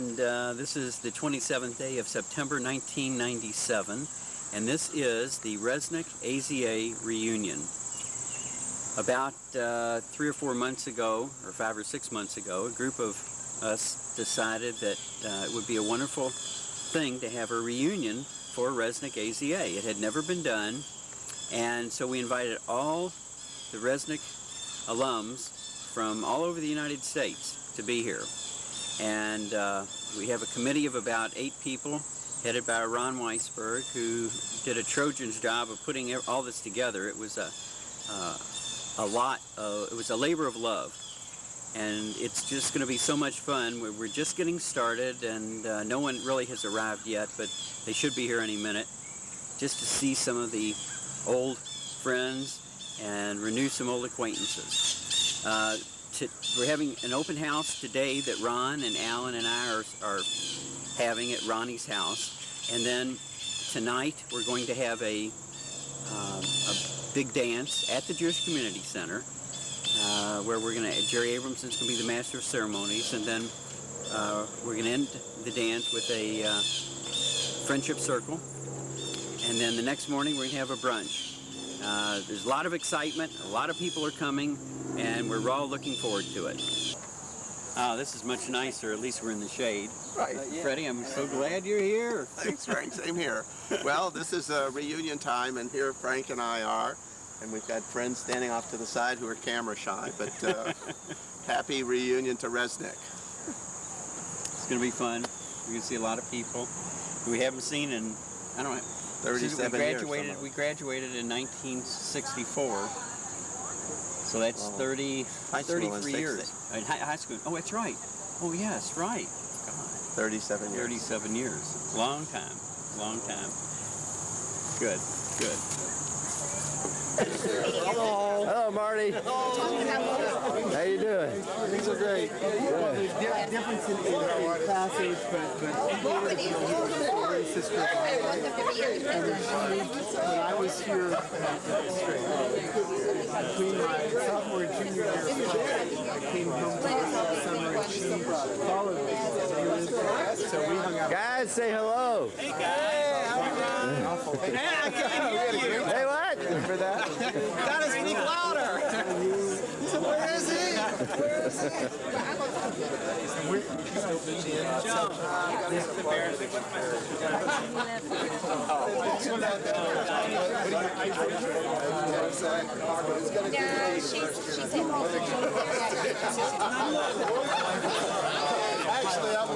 and this is the 27th day of September 1997, and this is the Resnick AZA reunion. About 3 or 4 months ago, or 5 or 6 months ago, a group of us decided that it would be a wonderful thing to have a reunion for Resnick AZA. It had never been done, and so we invited all the Resnick alums from all over the United States to be here. And we have a committee of about 8 people, headed by Ron Weisberg, who did a Trojan's job of putting all this together. It was it was a labor of love, and it's just going to be so much fun. We're just getting started, and no one really has arrived yet, but they should be here any minute, just to see some of the old friends and renew some old acquaintances. We're having an open house today that Ron and Alan and I are having at Ronnie's house, and then tonight we're going to have a big dance at the Jewish Community Center, where Jerry Abramson's going to be the master of ceremonies, and then we're going to end the dance with a friendship circle, and then the next morning we're going to have a brunch. There's a lot of excitement, a lot of people are coming, and we're all looking forward to it. This is much nicer, at least we're in the shade. Right. Yeah. Freddie, I'm so glad you're here. Thanks, Frank. Same here. Well, this is a reunion time, and here Frank and I are, and we've got friends standing off to the side who are camera shy, but happy reunion to Resnick. It's going to be fun. We're going to see a lot of people who we haven't seen in, I don't know, 37 years. We graduated in 1964, so that's 33 years. High school. Oh, that's right. Oh, yes, right. God. 37 years. 37 years. Long time. Long time. Good. Good. Hello. Hello, Marty. How you doing? Things are great. Well, there's difference in classes, but sister of mine, right? And when I was here between my sophomore and junior year of college, I came home to the summer and she followed me. So we hung out. Guys, say hello. Hey, guys. Hey, what? Remember that? Gotta speak louder! Where is he? Where is he? Jump! This is embarrassing. Actually, I'm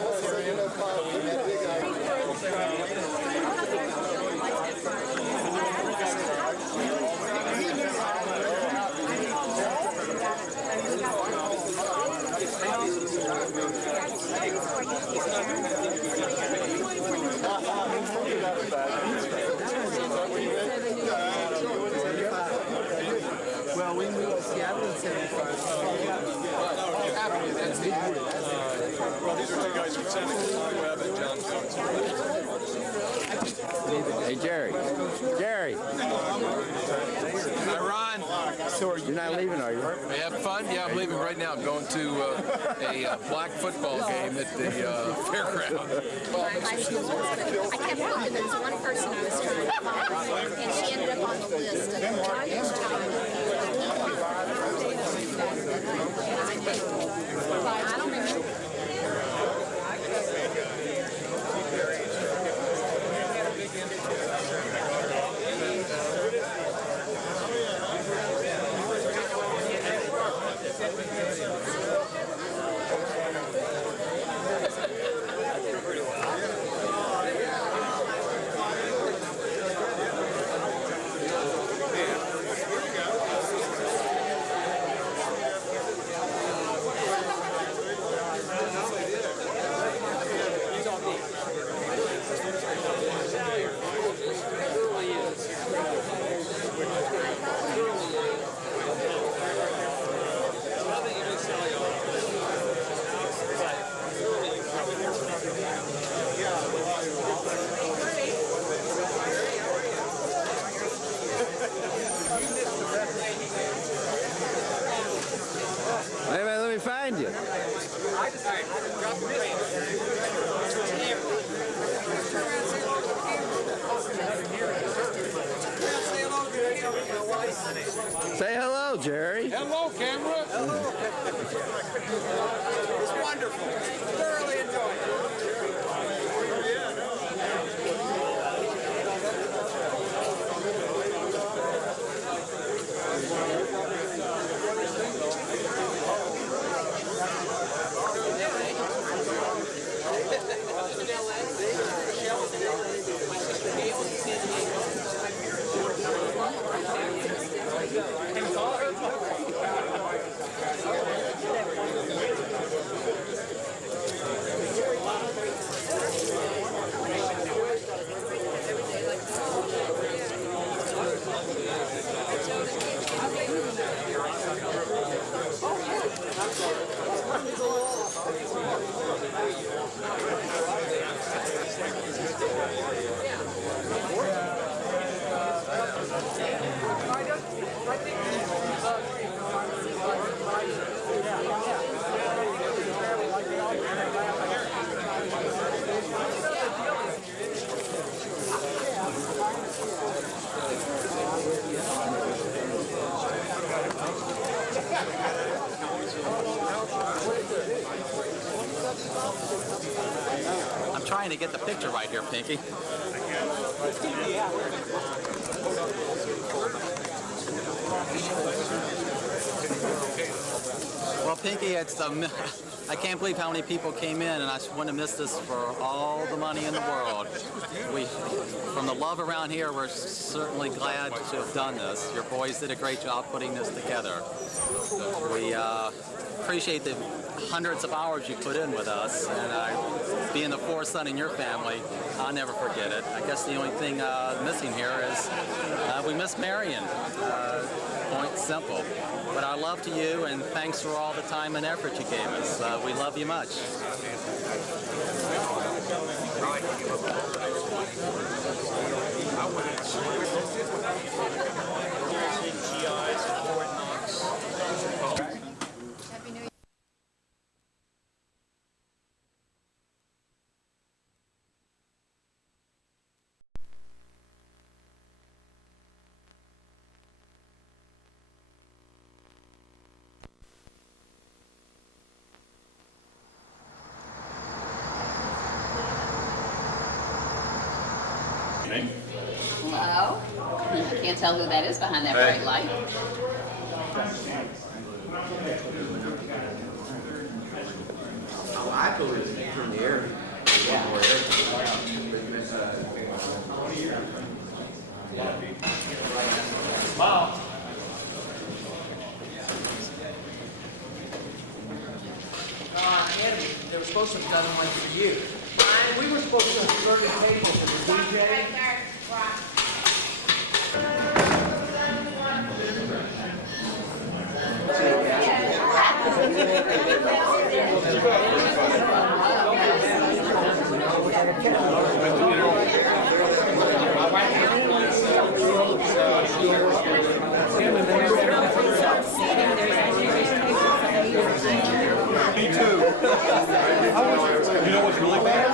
well, we moved to Seattle in 75. Well, these are two guys from Seneca, Webb and John Jones. Hey, Jerry. Jerry. Hi, Ron. You're not leaving, are you? We have fun? Yeah, I'm leaving right now. I'm going to a black football game at the fairground. High school was, but I kept looking. There was one person I was trying to find, and she ended up on the list. And I don't remember. Yeah. Jerry. Hello, camera. It's wonderful. Thoroughly enjoyed it. I'm trying to get the picture right here, Pinky. Well, Pinky, it's I can't believe how many people came in, and I wouldn't have missed this for all the money in the world. From the love around here, we're certainly glad to have done this. Your boys did a great job putting this together. We appreciate the hundreds of hours you put in with us, and being the fourth son in your family, I'll never forget it. I guess the only thing missing here is we miss Marion. Point simple. But our love to you, and thanks for all the time and effort you gave us. We love you much. Hello? Can't tell who that is behind that bright light. Oh, I believe it from the air. Wow. Andy, they were supposed to have done them like for you. We were supposed to have reserved a table for the DJ. Me too. You know what's really bad?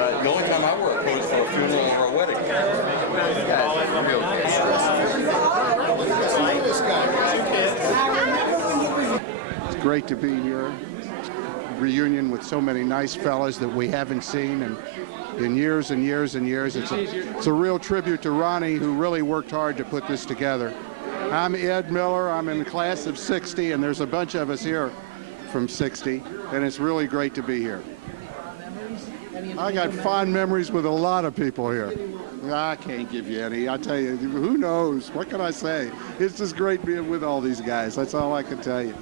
The only time I work was for a funeral or a wedding. It's great to be here. Reunion with so many nice fellas that we haven't seen in years and years and years. It's a real tribute to Ronnie, who really worked hard to put this together. I'm Ed Miller. I'm in the class of 60, and there's a bunch of us here from 60, and it's really great to be here. I got fond memories with a lot of people here. I can't give you any. I tell you, who knows? What can I say? It's just great being with all these guys. That's all I can tell you.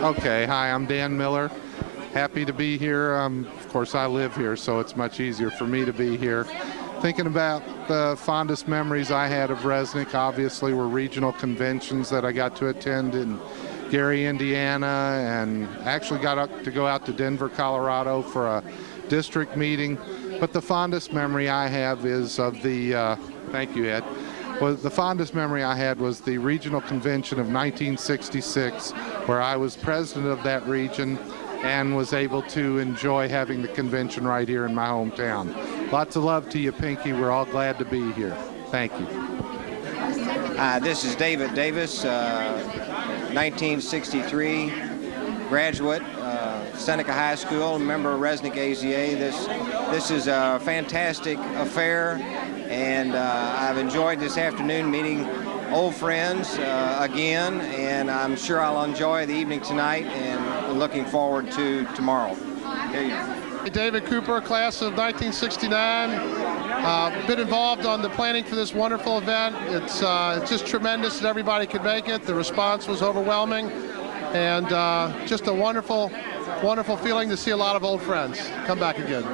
Okay, hi, I'm Dan Miller. Happy to be here. Of course, I live here, so it's much easier for me to be here. Thinking about the fondest memories I had of Resnick, obviously, were regional conventions that I got to attend in Gary, Indiana, and actually got to go out to Denver, Colorado for a district meeting. But the fondest memory I have is of the, thank you, Ed. Well, the fondest memory I had was the regional convention of 1966, where I was president of that region, and was able to enjoy having the convention right here in my hometown. Lots of love to you, Pinky. We're all glad to be here. Thank you. This is David Davis, 1963 graduate, Seneca High School, member of Resnick AZA. This is a fantastic affair, and I've enjoyed this afternoon meeting old friends again, and I'm sure I'll enjoy the evening tonight and looking forward to tomorrow. There you go. David Cooper, class of 1969. Been involved on the planning for this wonderful event. It's just tremendous that everybody could make it. The response was overwhelming, and just a wonderful, wonderful feeling to see a lot of old friends come back again.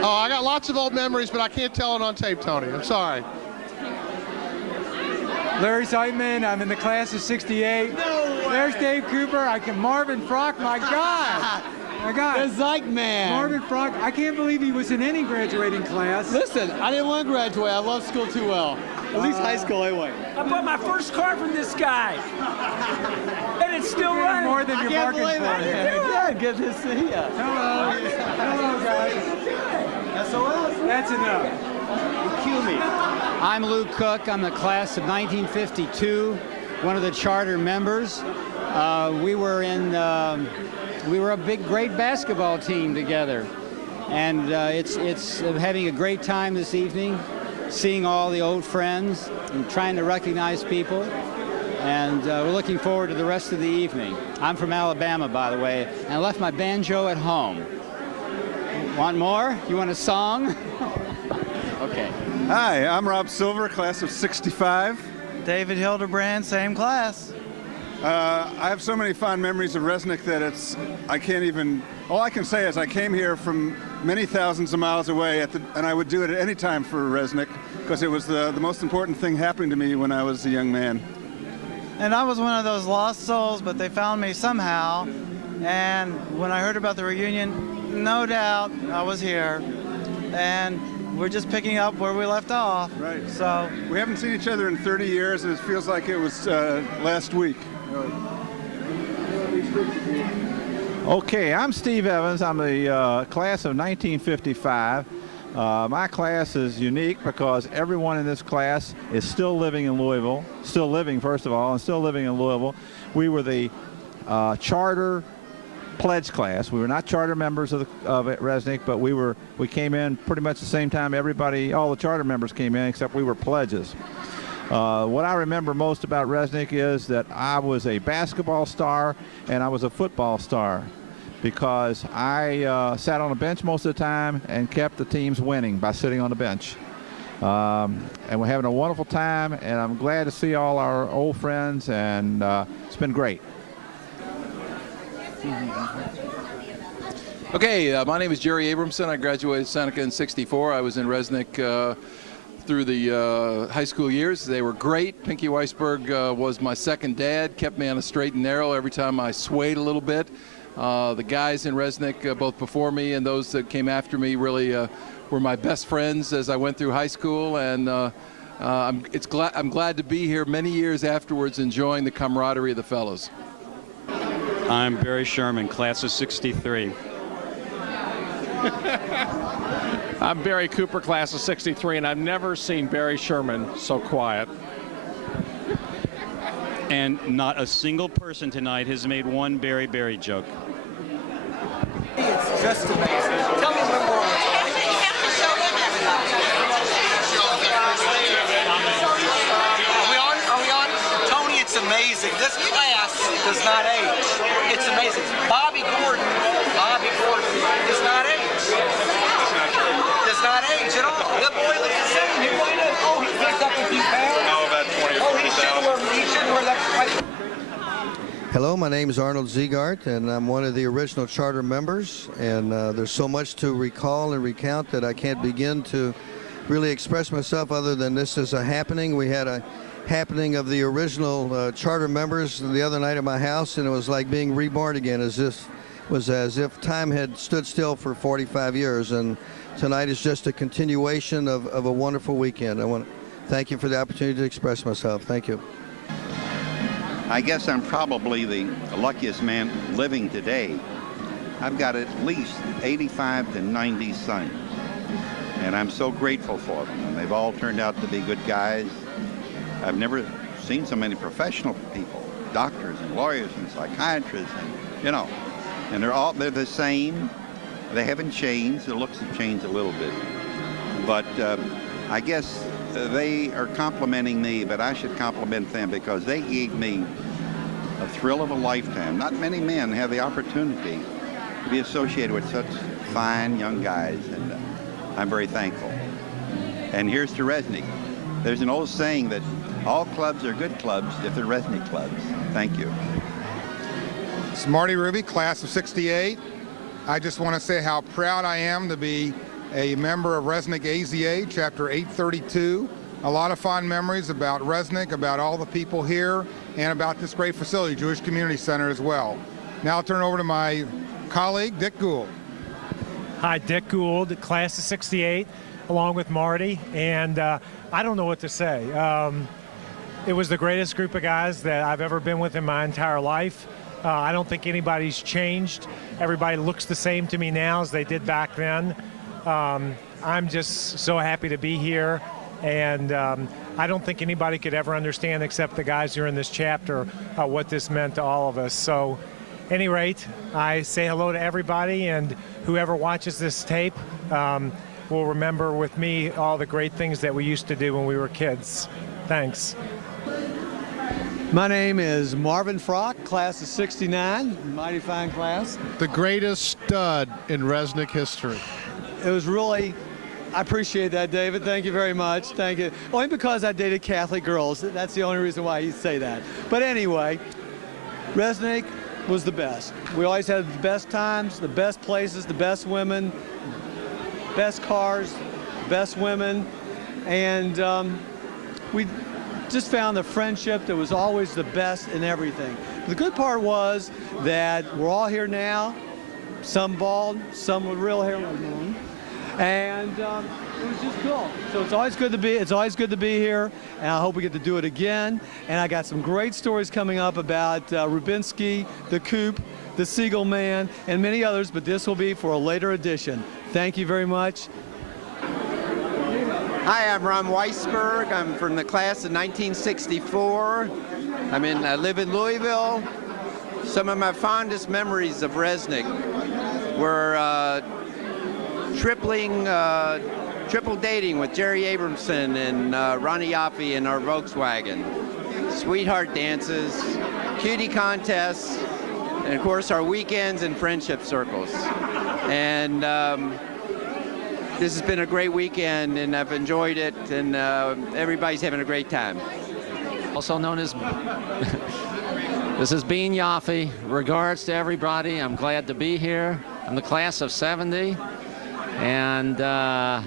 Oh, I got lots of old memories, but I can't tell it on tape, Tony. I'm sorry. Larry Seidman, I'm in the class of 68. No way. There's Dave Cooper. Marvin Frock, my God. My God. The Zeitman. Marvin Frock, I can't believe he was in any graduating class. Listen, I didn't want to graduate. I love school too well. At least high school anyway. I bought my first car from this guy. And it's still running. More than your market for. Yeah, good to see you. Hello. Hello, guys. SOS. That's enough. Cue me. I'm Lou Cook. I'm the class of 1952, one of the charter members. We were a great basketball team together, and it's having a great time this evening, seeing all the old friends and trying to recognize people, and we're looking forward to the rest of the evening. I'm from Alabama, by the way, and I left my banjo at home. Want more? You want a song? Okay. Hi, I'm Rob Silver, class of 65. David Hildebrand, same class. I have so many fond memories of Resnick that all I can say is I came here from many thousands of miles away, and I would do it at any time for Resnick, because it was the most important thing happening to me when I was a young man. And I was one of those lost souls, but they found me somehow. And when I heard about the reunion, no doubt I was here. And we're just picking up where we left off. Right. So we haven't seen each other in 30 years, and it feels like it was last week. Okay, I'm Steve Evans. I'm the class of 1955. My class is unique because everyone in this class is still living in Louisville, still living, first of all, and still living in Louisville. We were the charter pledge class. We were not charter members of Resnick, but we came in pretty much the same time all the charter members came in, except we were pledges. What I remember most about Resnick is that I was a basketball star and I was a football star, because I sat on the bench most of the time and kept the teams winning by sitting on the bench. And we're having a wonderful time, and I'm glad to see all our old friends, and it's been great. Okay, my name is Jerry Abramson. I graduated Seneca in '64. I was in Resnick through the high school years. They were great. Pinky Weisberg was my second dad, kept me on a straight and narrow every time I swayed a little bit. The guys in Resnick, both before me and those that came after me, really were my best friends as I went through high school, and I'm glad to be here many years afterwards, enjoying the camaraderie of the fellows. I'm Barry Sherman, class of 63. I'm Barry Cooper, class of 63, and I've never seen Barry Sherman so quiet. And not a single person tonight has made one Barry joke. It's just amazing. Tell me one more. Are we on? Tony, it's amazing. This class does not age. It's amazing. Bobby Gordon does not age. Does not age at all. That boy looks the same. He picked up a few pounds. No, about 20 or 30,000. He shouldn't wear that. Hello, my name is Arnold Ziegart, and I'm one of the original charter members, and there's so much to recall and recount that I can't begin to really express myself other than this is a happening. We had a happening of the original charter members the other night at my house, and it was like being reborn again, as if time had stood still for 45 years, and tonight is just a continuation of a wonderful weekend. I want to thank you for the opportunity to express myself. Thank you. I guess I'm probably the luckiest man living today. I've got at least 85 to 90 sons, and I'm so grateful for them. And they've all turned out to be good guys. I've never seen so many professional people, doctors and lawyers and psychiatrists, and and they're the same. They haven't changed. Their looks have changed a little bit, but I guess they are complimenting me, but I should compliment them because they gave me a thrill of a lifetime. Not many men have the opportunity to be associated with such fine young guys, and I'm very thankful. And here's to Resnick. There's an old saying that all clubs are good clubs if they're Resnick clubs. Thank you. It's Marty Ruby, class of '68. I just want to say how proud I am to be a member of Resnick AZA, Chapter 832. A lot of fond memories about Resnick, about all the people here, and about this great facility, Jewish Community Center as well. Now I'll turn it over to my colleague, Dick Gould. Hi, Dick Gould, class of '68, along with Marty, and I don't know what to say. It was the greatest group of guys that I've ever been with in my entire life. I don't think anybody's changed. Everybody looks the same to me now as they did back then. I'm just so happy to be here, and I don't think anybody could ever understand, except the guys who are in this chapter, what this meant to all of us. So, at any rate, I say hello to everybody, and whoever watches this tape will remember with me all the great things that we used to do when we were kids. Thanks. My name is Marvin Frock, class of '69, mighty fine class. The greatest stud in Resnick history. It was really, I appreciate that, David. Thank you very much. Thank you. Only because I dated Catholic girls. That's the only reason why you say that. But anyway, Resnick was the best. We always had the best times, the best places, the best women, best cars, best women, and we just found the friendship that was always the best in everything. The good part was that we're all here now, some bald, some with real hair like mine, and it was just cool. So it's always good to be here, and I hope we get to do it again. And I got some great stories coming up about Rubinsky, the Coop, the Siegel Man, and many others, but this will be for a later edition. Thank you very much. Hi, I'm Ron Weisberg. I'm from the class of 1964. I live in Louisville. Some of my fondest memories of Resnick were triple dating with Jerry Abramson and Ronnie Yaffe in our Volkswagen. Sweetheart dances, cutie contests, and of course our weekends and friendship circles. And this has been a great weekend, and I've enjoyed it, and everybody's having a great time. Also known as, this is Bean Yaffe. Regards to everybody. I'm glad to be here. I'm the class of '70, and there are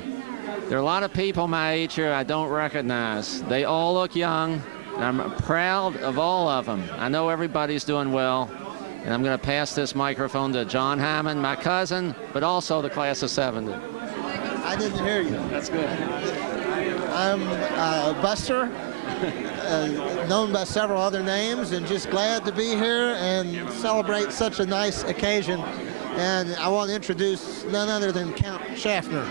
a lot of people my age here I don't recognize. They all look young, and I'm proud of all of them. I know everybody's doing well, and I'm going to pass this microphone to John Hammond, my cousin, but also the class of '70. I didn't hear you. That's good. I'm Buster, known by several other names, and just glad to be here and celebrate such a nice occasion. And I want to introduce none other than Count Schaffner.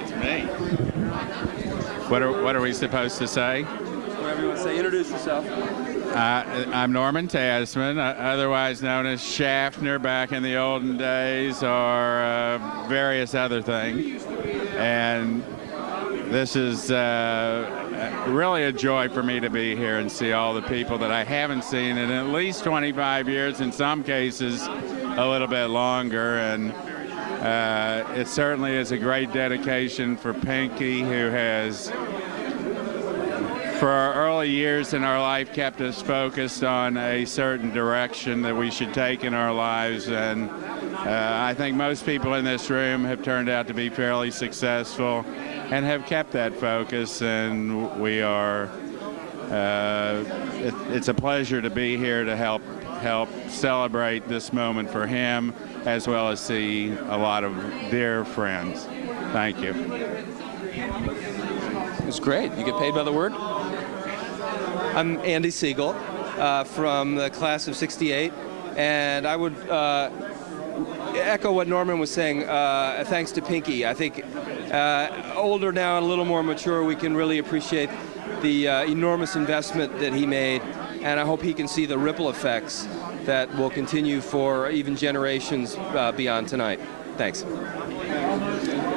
It's me. What are we supposed to say? Whatever you want to say. Introduce yourself. I'm Norman Tasman, otherwise known as Schaffner back in the olden days, or various other things. And this is really a joy for me to be here and see all the people that I haven't seen in at least 25 years, in some cases a little bit longer. And it certainly is a great dedication for Pinky, who has, for our early years in our life, kept us focused on a certain direction that we should take in our lives. And I think most people in this room have turned out to be fairly successful and have kept that focus, and we are, it's a pleasure to be here to help celebrate this moment for him, as well as see a lot of dear friends. Thank you. It's great. You get paid by the word. I'm Andy Siegel, from the class of '68, and I would echo what Norman was saying. Thanks to Pinky. I think older now and a little more mature, we can really appreciate the enormous investment that he made, and I hope he can see the ripple effects that will continue for even generations beyond tonight. Thanks.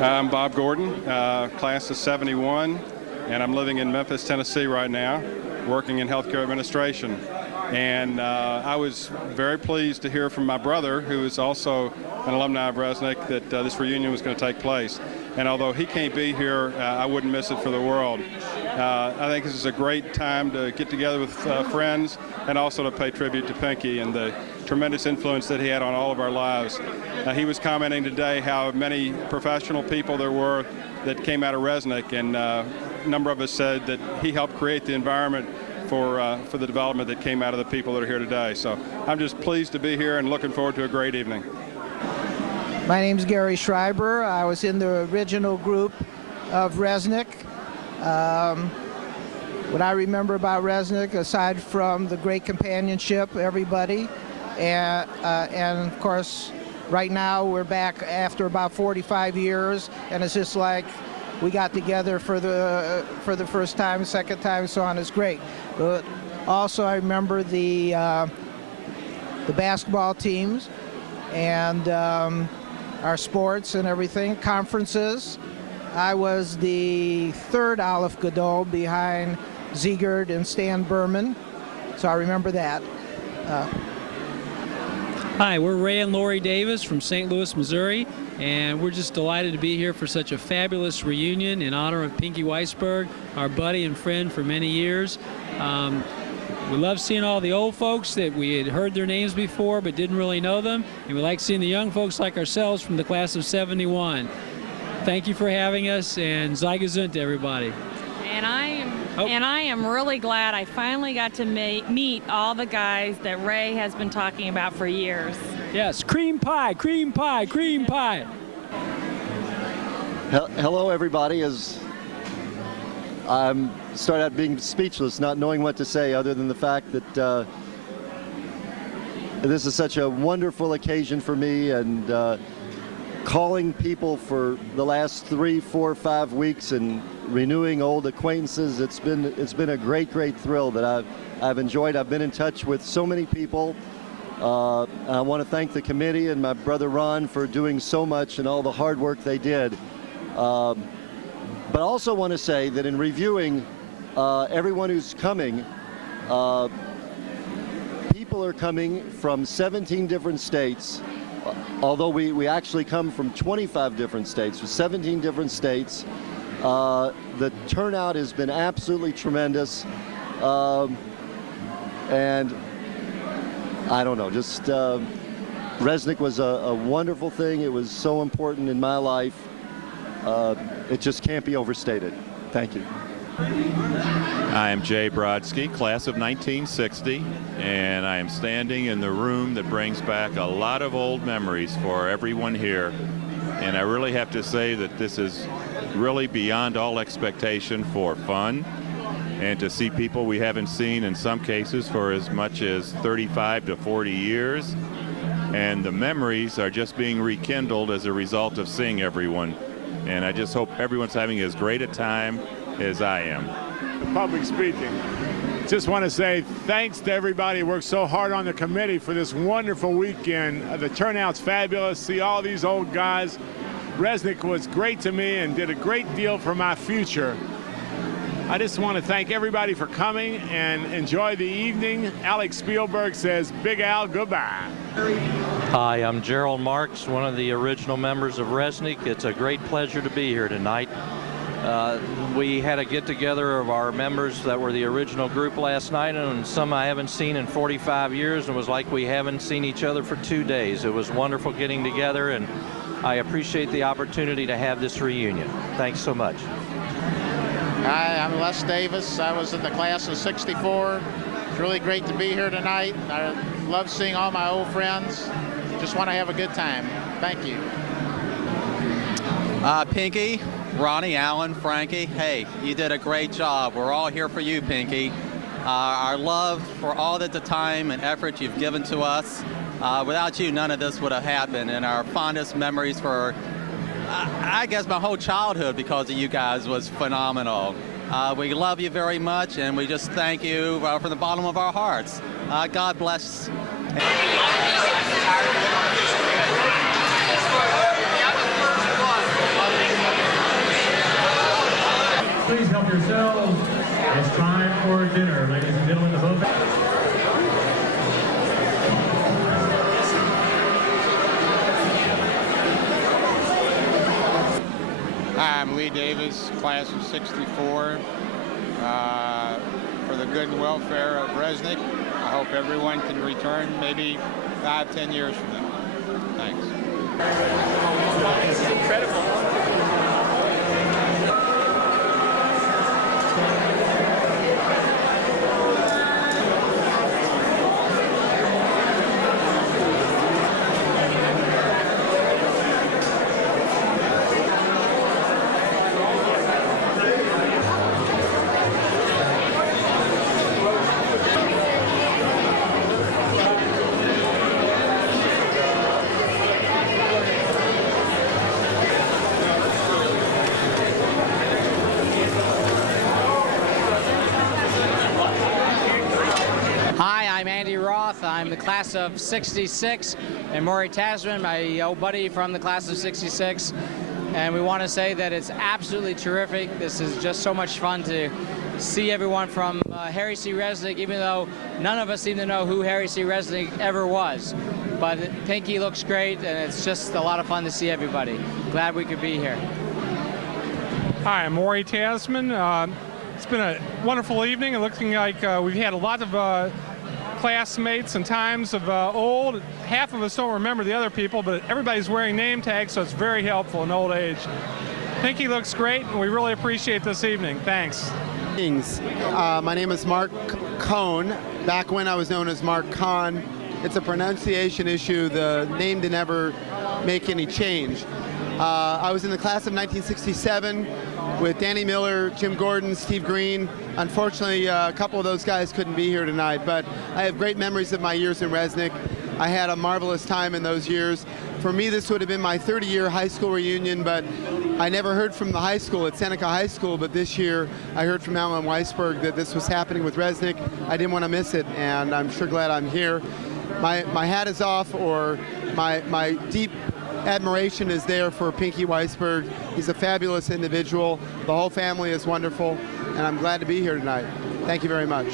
I'm Bob Gordon, class of '71, and I'm living in Memphis, Tennessee right now, working in healthcare administration. And I was very pleased to hear from my brother, who is also an alumni of Resnick, that this reunion was going to take place. And although he can't be here, I wouldn't miss it for the world. I think this is a great time to get together with friends and also to pay tribute to Pinky and the tremendous influence that he had on all of our lives. He was commenting today how many professional people there were that came out of Resnick, and a number of us said that he helped create the environment for the development that came out of the people that are here today. So I'm just pleased to be here and looking forward to a great evening. My name's Gary Schreiber. I was in the original group of Resnick. What I remember about Resnick, aside from the great companionship, everybody, and of course, right now we're back after about 45 years, and it's just like we got together for the first time, second time, so on. It's great. But also, I remember the basketball teams and our sports and everything, conferences. I was the third Aleph Gadol behind Ziegert and Stan Berman, so I remember that. Hi, we're Ray and Lori Davis from St. Louis, Missouri, and we're just delighted to be here for such a fabulous reunion in honor of Pinky Weisberg, our buddy and friend for many years. We love seeing all the old folks that we had heard their names before but didn't really know them, and we like seeing the young folks like ourselves from the class of '71. Thank you for having us, and Sei gesund to everybody. And I am really glad I finally got to meet all the guys that Ray has been talking about for years. Yes, cream pie, cream pie, cream pie. Hello, everybody. As I'm started out being speechless, not knowing what to say other than the fact that this is such a wonderful occasion for me, and calling people for the last 3, 4, 5 weeks and renewing old acquaintances. It's been a great thrill that I've enjoyed. I've been in touch with so many people. I want to thank the committee and my brother Ron for doing so much and all the hard work they did. But I also want to say that in reviewing everyone who's coming, people are coming from 17 different states, although we actually come from 25 different states, from 17 different states. The turnout has been absolutely tremendous. And I don't know, just Resnick was a wonderful thing. It was so important in my life. It just can't be overstated. Thank you. I am Jay Brodsky, class of 1960, and I am standing in the room that brings back a lot of old memories for everyone here. And I really have to say that this is really beyond all expectation for fun, and to see people we haven't seen in some cases for as much as 35 to 40 years. And the memories are just being rekindled as a result of seeing everyone. And I just hope everyone's having as great a time as I am. Public speaking. Just want to say thanks to everybody who worked so hard on the committee for this wonderful weekend. The turnout's fabulous. See all these old guys. Resnick was great to me and did a great deal for my future. I just want to thank everybody for coming and enjoy the evening. Alex Spielberg says, Big Al, goodbye. Hi, I'm Gerald Marks, one of the original members of Resnick. It's a great pleasure to be here tonight. We had a get-together of our members that were the original group last night, and some I haven't seen in 45 years, and it was like we haven't seen each other for 2 days. It was wonderful getting together, and I appreciate the opportunity to have this reunion. Thanks so much. Hi, I'm Les Davis. I was in the class of '64. It's really great to be here tonight. I love seeing all my old friends. Just want to have a good time. Thank you. Pinky, Ronnie, Allen, Frankie, hey, you did a great job. We're all here for you, Pinky. our love for all the time and effort you've given to us. Without you, none of this would have happened, and our fondest memories for, I guess, my whole childhood because of you guys was phenomenal. We love you very much, and we just thank you from the bottom of our hearts. God bless. Please help yourselves. It's time for dinner, ladies and gentlemen. The vote. Hi, I'm Lee Davis, class of '64. For the good and welfare of Resnick, I hope everyone can return maybe 5-10 years from now. Thanks. It's incredible. I'm the class of '66, and Maury Tasman, my old buddy from the class of '66. And we want to say that it's absolutely terrific. This is just so much fun to see everyone from Harry C. Resnick, even though none of us seem to know who Harry C. Resnick ever was. But Pinky looks great, and it's just a lot of fun to see everybody. Glad we could be here. Hi, I'm Maury Tasman. It's been a wonderful evening. It looking like we've had a lot of classmates and times of old. Half of us don't remember the other people, but everybody's wearing name tags, so it's very helpful in old age. Pinky looks great, and we really appreciate this evening. Thanks. My name is Mark Cohn. Back when I was known as Mark Kahn. It's a pronunciation issue. The name didn't ever make any change. I was in the class of 1967 with Danny Miller, Jim Gordon, Steve Green. Unfortunately, a couple of those guys couldn't be here tonight, but I have great memories of my years in Resnick. I had a marvelous time in those years. For me, this would have been my 30-year high school reunion, but I never heard from the high school at Seneca High School, but this year I heard from Alan Weisberg that this was happening with Resnick. I didn't want to miss it, and I'm sure glad I'm here. My hat is off, or my deep admiration is there for Pinky Weisberg. He's a fabulous individual. The whole family is wonderful, and I'm glad to be here tonight. Thank you very much.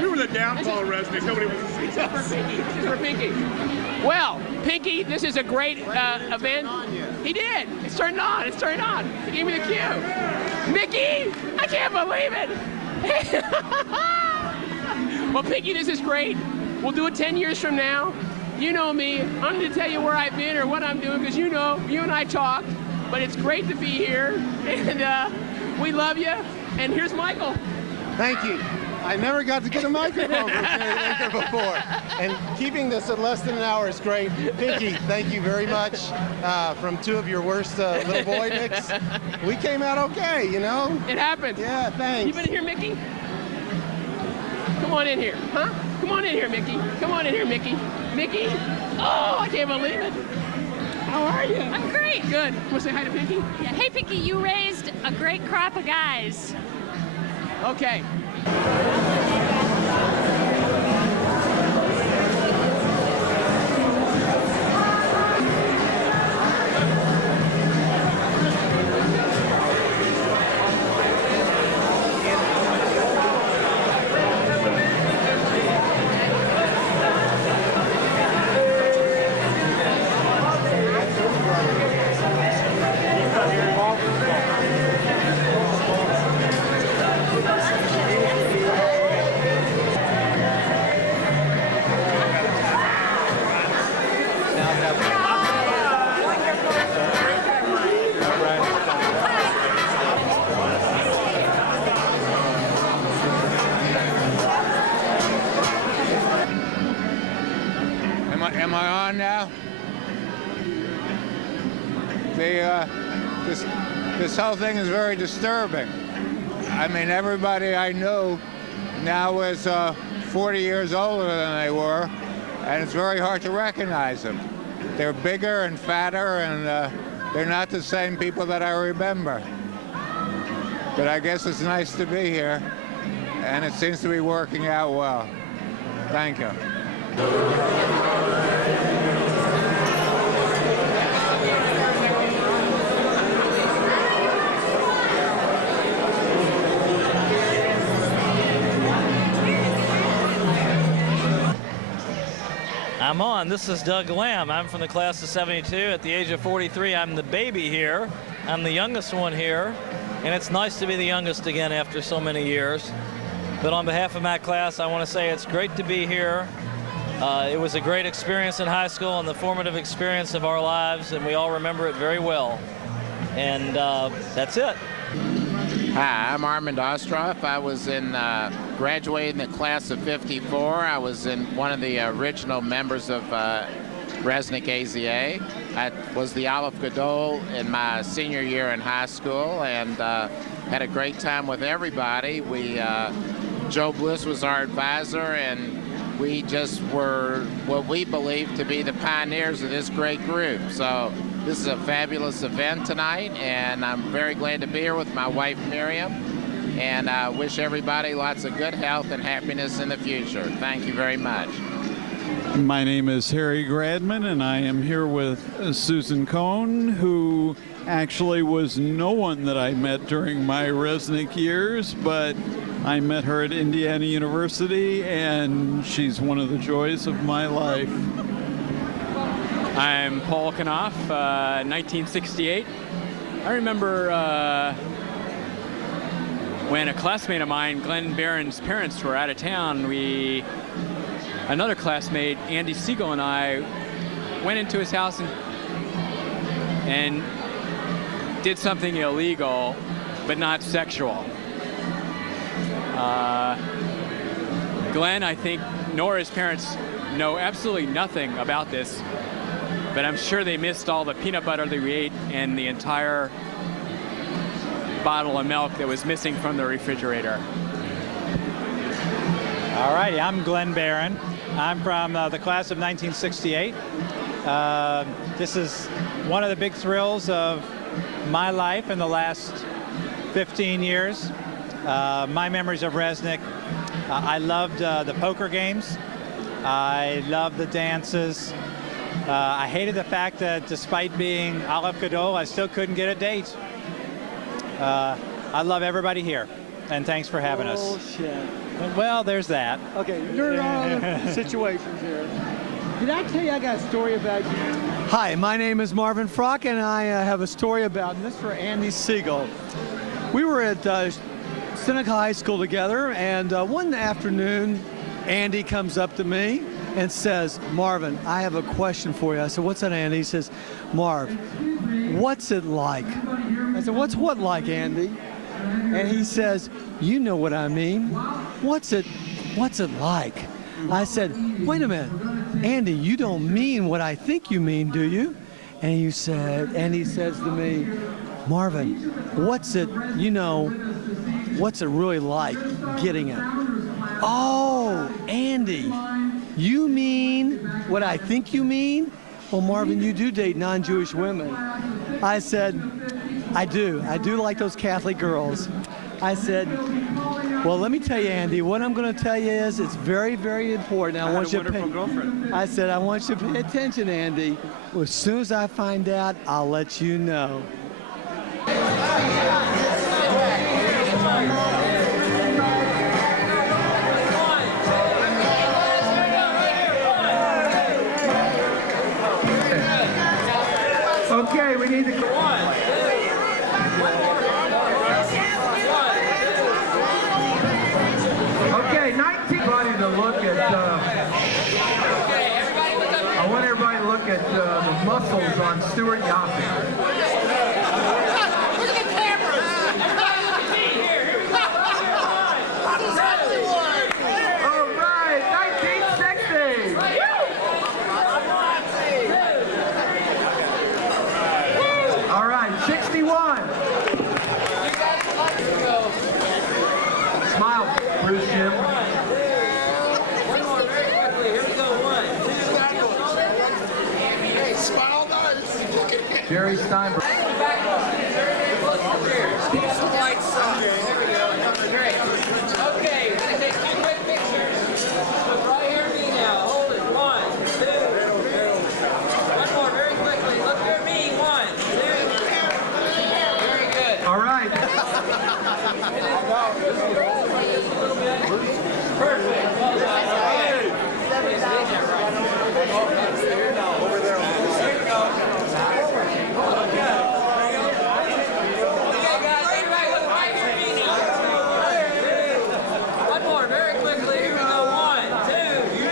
You were the downfall of Resnick. Nobody was to see us. This is for Pinky. Well, Pinky, this is a great event. He did. It's turned on. It's turned on. He gave me the cue. Mickey, I can't believe it. Well, Pinky, this is great. We'll do it 10 years from now. You know me. I'm going to tell you where I've been or what I'm doing because you know, you and I talked. But it's great to be here, and we love you. And here's Michael. Thank you. I never got to get a microphone before, and keeping this at less than an hour is great. Pinky, thank you very much. From two of your worst little boy nicks, we came out okay, you know? It happened. Yeah, thanks. You been here, Mickey? Come on in here, huh? Come on in here, Mickey. Come on in here, Mickey. Mickey? Oh, I can't believe it. How are you? I'm great. Good. Want to say hi to Pinky? Yeah. Hey, Pinky, you raised a great crop of guys. Okay. Am I on now? This whole thing is very disturbing. I mean, everybody I know now is 40 years older than they were, and it's very hard to recognize them. They're bigger and fatter, and they're not the same people that I remember. But I guess it's nice to be here, and it seems to be working out well. Thank you. I'm on. This is Doug Lamb. I'm from the class of 72. At the age of 43, I'm the baby here. I'm the youngest one here, and it's nice to be the youngest again after so many years. But on behalf of my class, I want to say it's great to be here. It was a great experience in high school and the formative experience of our lives, and we all remember it very well. And that's it. Hi, I'm Armand Ostroff. I was graduated in the class of 54. I was in one of the original members of Resnick AZA. I was the Aleph Gadol in my senior year in high school, and had a great time with everybody. Joe Bliss was our advisor, and we just were what we believe to be the pioneers of this great group. So this is a fabulous event tonight, and I'm very glad to be here with my wife, Miriam. And I wish everybody lots of good health and happiness in the future. Thank you very much. My name is Harry Gradman, and I am here with Susan Cohn, who actually was no one that I met during my Resnick years, but I met her at Indiana University, and she's one of the joys of my life. I'm Paul Knopf, 1968. I remember when a classmate of mine, Glenn Barron's parents, were out of town. Another classmate, Andy Siegel, and I went into his house and did something illegal, but not sexual. Glenn, I think, nor his parents know absolutely nothing about this, but I'm sure they missed all the peanut butter that we ate and the entire bottle of milk that was missing from the refrigerator. All righty, I'm Glenn Barron. I'm from the class of 1968. This is one of the big thrills of my life in the last 15 years. My memories of Resnick, I loved the poker games. I loved the dances. I hated the fact that despite being Aleph Gadol, I still couldn't get a date. I love everybody here, and thanks for having us. Bullshit. Well, there's that. Okay, there are other situations here. Did I tell you I got a story about you? Hi, my name is Marvin Frock, and I have a story about, and this is for Andy Siegel. We were at Seneca High School together, and one afternoon, Andy comes up to me and says, Marvin, I have a question for you. I said, what's that, Andy? He says, Marv, what's it like? I said, what's what like, Andy? And he says, you know what I mean. What's it like? I said, wait a minute, Andy, you don't mean what I think you mean, do you? And he says to me, Marvin, what's it really like getting it? Oh, Andy, you mean what I think you mean? Well, Marvin, you do date non-Jewish women. I said, I do like those Catholic girls. I said, well, let me tell you, Andy, what I'm going to tell you is it's very, very important. I want you to pay. I said, I want you to pay attention, Andy. Well, as soon as I find out, I'll let you know. Okay, we need to go on. Okay, 19. To look at. I want everybody to look at the muscles on Stuart Yaffe. Look at the cameras! All right, 1960. Jerry Steinberg. Okay, we're going to take 2 quick pictures. Look right here at me now. Hold it. 1, 2. One more, very quickly. Look here at me. 1, 2. Very good. All right. Perfect. Well done. Over there. Here we go. Okay, guys, everybody look right here at me now. One more, very quickly. Here we go. 1, 2, 3.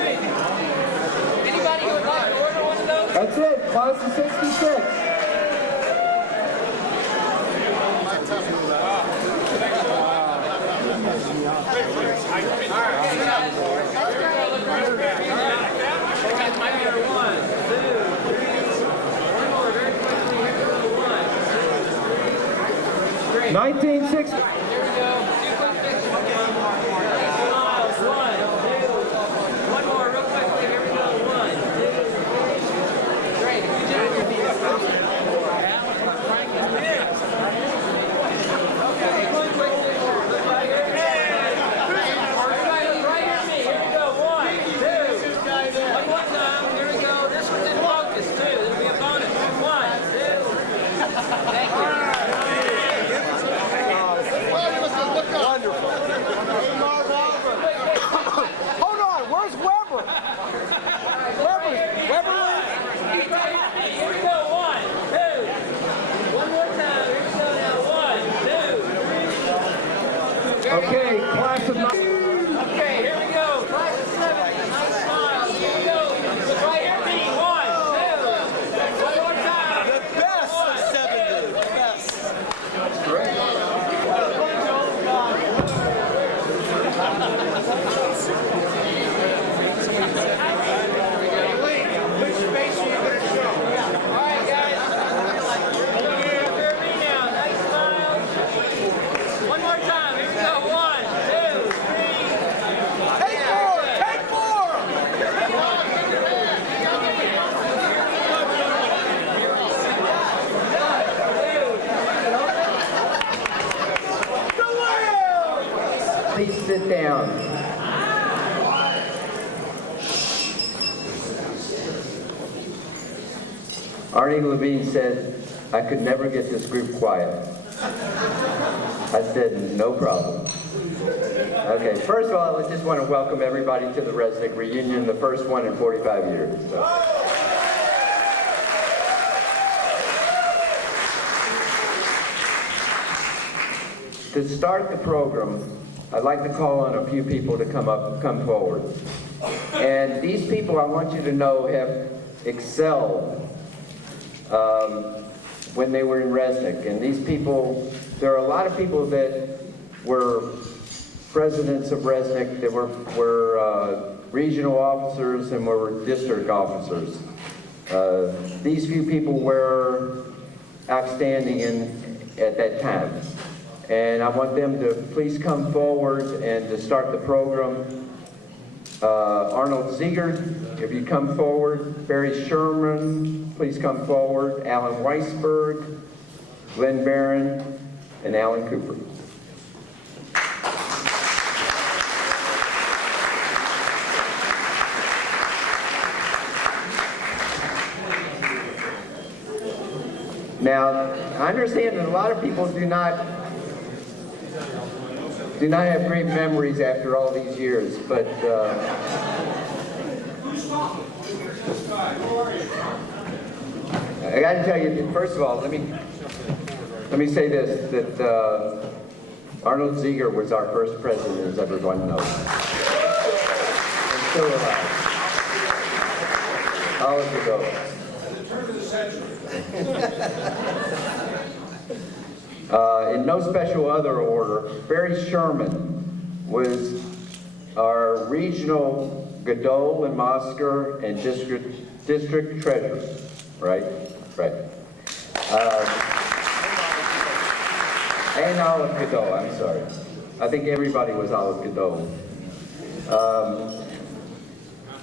Anybody who would like to order one of those? That's it. Class of 66. Guys, my here. 1, 2, 3. One more, very quickly. Here we go. 1, 2, 3. 1960. Here we go. 2 quick pictures. Smiles. 1, 2. One more, real quickly. Here we go. 1, 2, 3. Great. Good job. Okay, one quick picture. Look right here. Everybody look right here at me. Here we go. 1, 2. One more time. Here we go. This one's in focus, too. There'll be a bonus. 1, 2. Thank you. Wonderful. Hold on, where's Weber? Weber. Here we go. 1, 2. One more time. Here we go now. 1, 2, 3. Okay, class of Okay, here we go. Class of 70. Nice smiles. Here we go. Look right here at me. 1, 2. One more time. The best of 70. The best. Great. Alright, guys. Look here at me now. Nice smiles. One more time. Here we go. 1, 2, 3. Take more! Take more! Please sit down. Arnie Levine said, I could never get this group quiet. I said, no problem. Okay, first of all, I just want to welcome everybody to the Resnick reunion, the first one in 45 years. So. To start the program, I'd like to call on a few people to come forward. And these people, I want you to know, have excelled when they were in Resnick. And these people, there are a lot of people that were presidents of Resnick, that were regional officers and were district officers. These few people were outstanding at that time. And I want them to please come forward and to start the program. Arnold Ziegert, if you come forward. Barry Sherman, please come forward. Alan Weisberg, Glenn Barron, and Alan Cooper. Now, I understand that a lot of people do not have great memories after all these years, but I got to tell you, first of all, let me say this, that Arnold Ziegert was our first president, as everyone knows. And still alive. Olive Godot. Turn of the century. In no special other order, Barry Sherman was our regional Godot and Moscow and district treasurer, right? Right. And Olive Godot, I'm sorry. I think everybody was Olive Godot.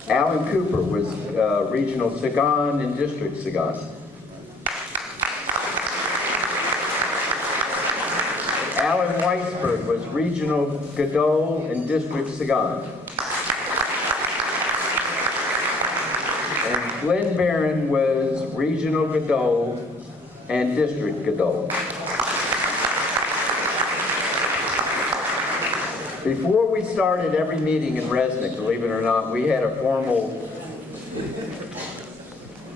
Alan Cooper was regional Sagan and district Sagan. Alan Weisberg was Regional Godot and District Sagan. And Glenn Barron was Regional Godot and District Godot. Before we started every meeting in Resnick, believe it or not, we had a formal,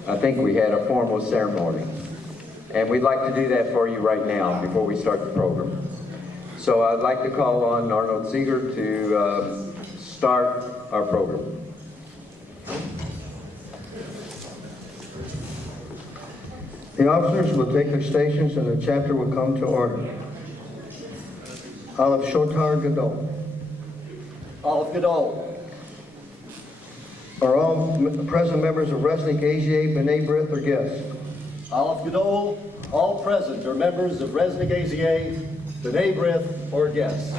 I think we had a formal ceremony. And we'd like to do that for you right now before we start the program. So I'd like to call on Arnold Ziegler to start our program. The officers will take their stations and the chapter will come to order. Aleph Shotar Gadol. Aleph Gadol. Are all present members of Resnick, AZA, B'nai B'rith, or guests? Aleph Gadol. All present are members of Resnick, AZA, B'nai B'rith, or guests.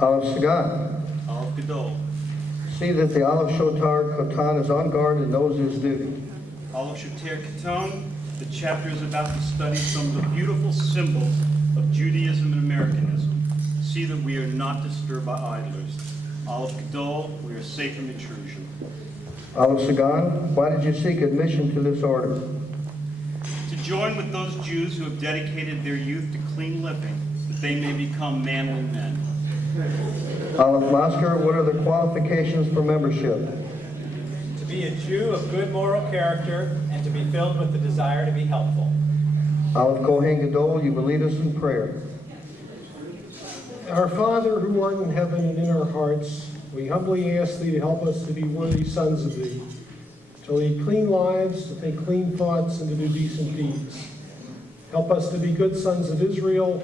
Aleph Sagan. Aleph Gadol. See that the Aleph Shotar Katan is on guard and knows his duty. Aleph Shotar Katan. The chapter is about to study some of the beautiful symbols of Judaism and Americanism. See that we are not disturbed by idlers. Aleph Gadol, we are safe from intrusion. Aleph Sagan, why did you seek admission to this order? To join with those Jews who have dedicated their youth to clean living, that they may become manly men. Aleph Masker, what are the qualifications for membership? To be a Jew of good moral character and to be filled with the desire to be helpful. Aleph Kohen Gadol, you will lead us in prayer. Our Father, who art in heaven and in our hearts, we humbly ask thee to help us to be worthy sons of thee, to lead clean lives, to think clean thoughts, and to do decent deeds. Help us to be good sons of Israel,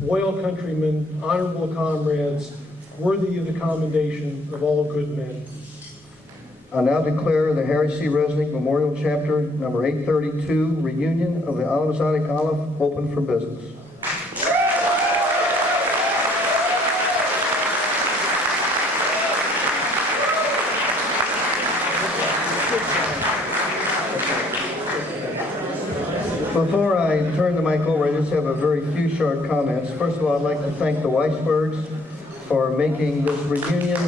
loyal countrymen, honorable comrades, worthy of the commendation of all good men. I now declare the Harry C. Resnick Memorial Chapter number 832, Reunion of the Aleph Zadik Aleph, open for business. Before I turn the mic over, I just have a very few short comments. First of all, I'd like to thank the Weisbergs for making this reunion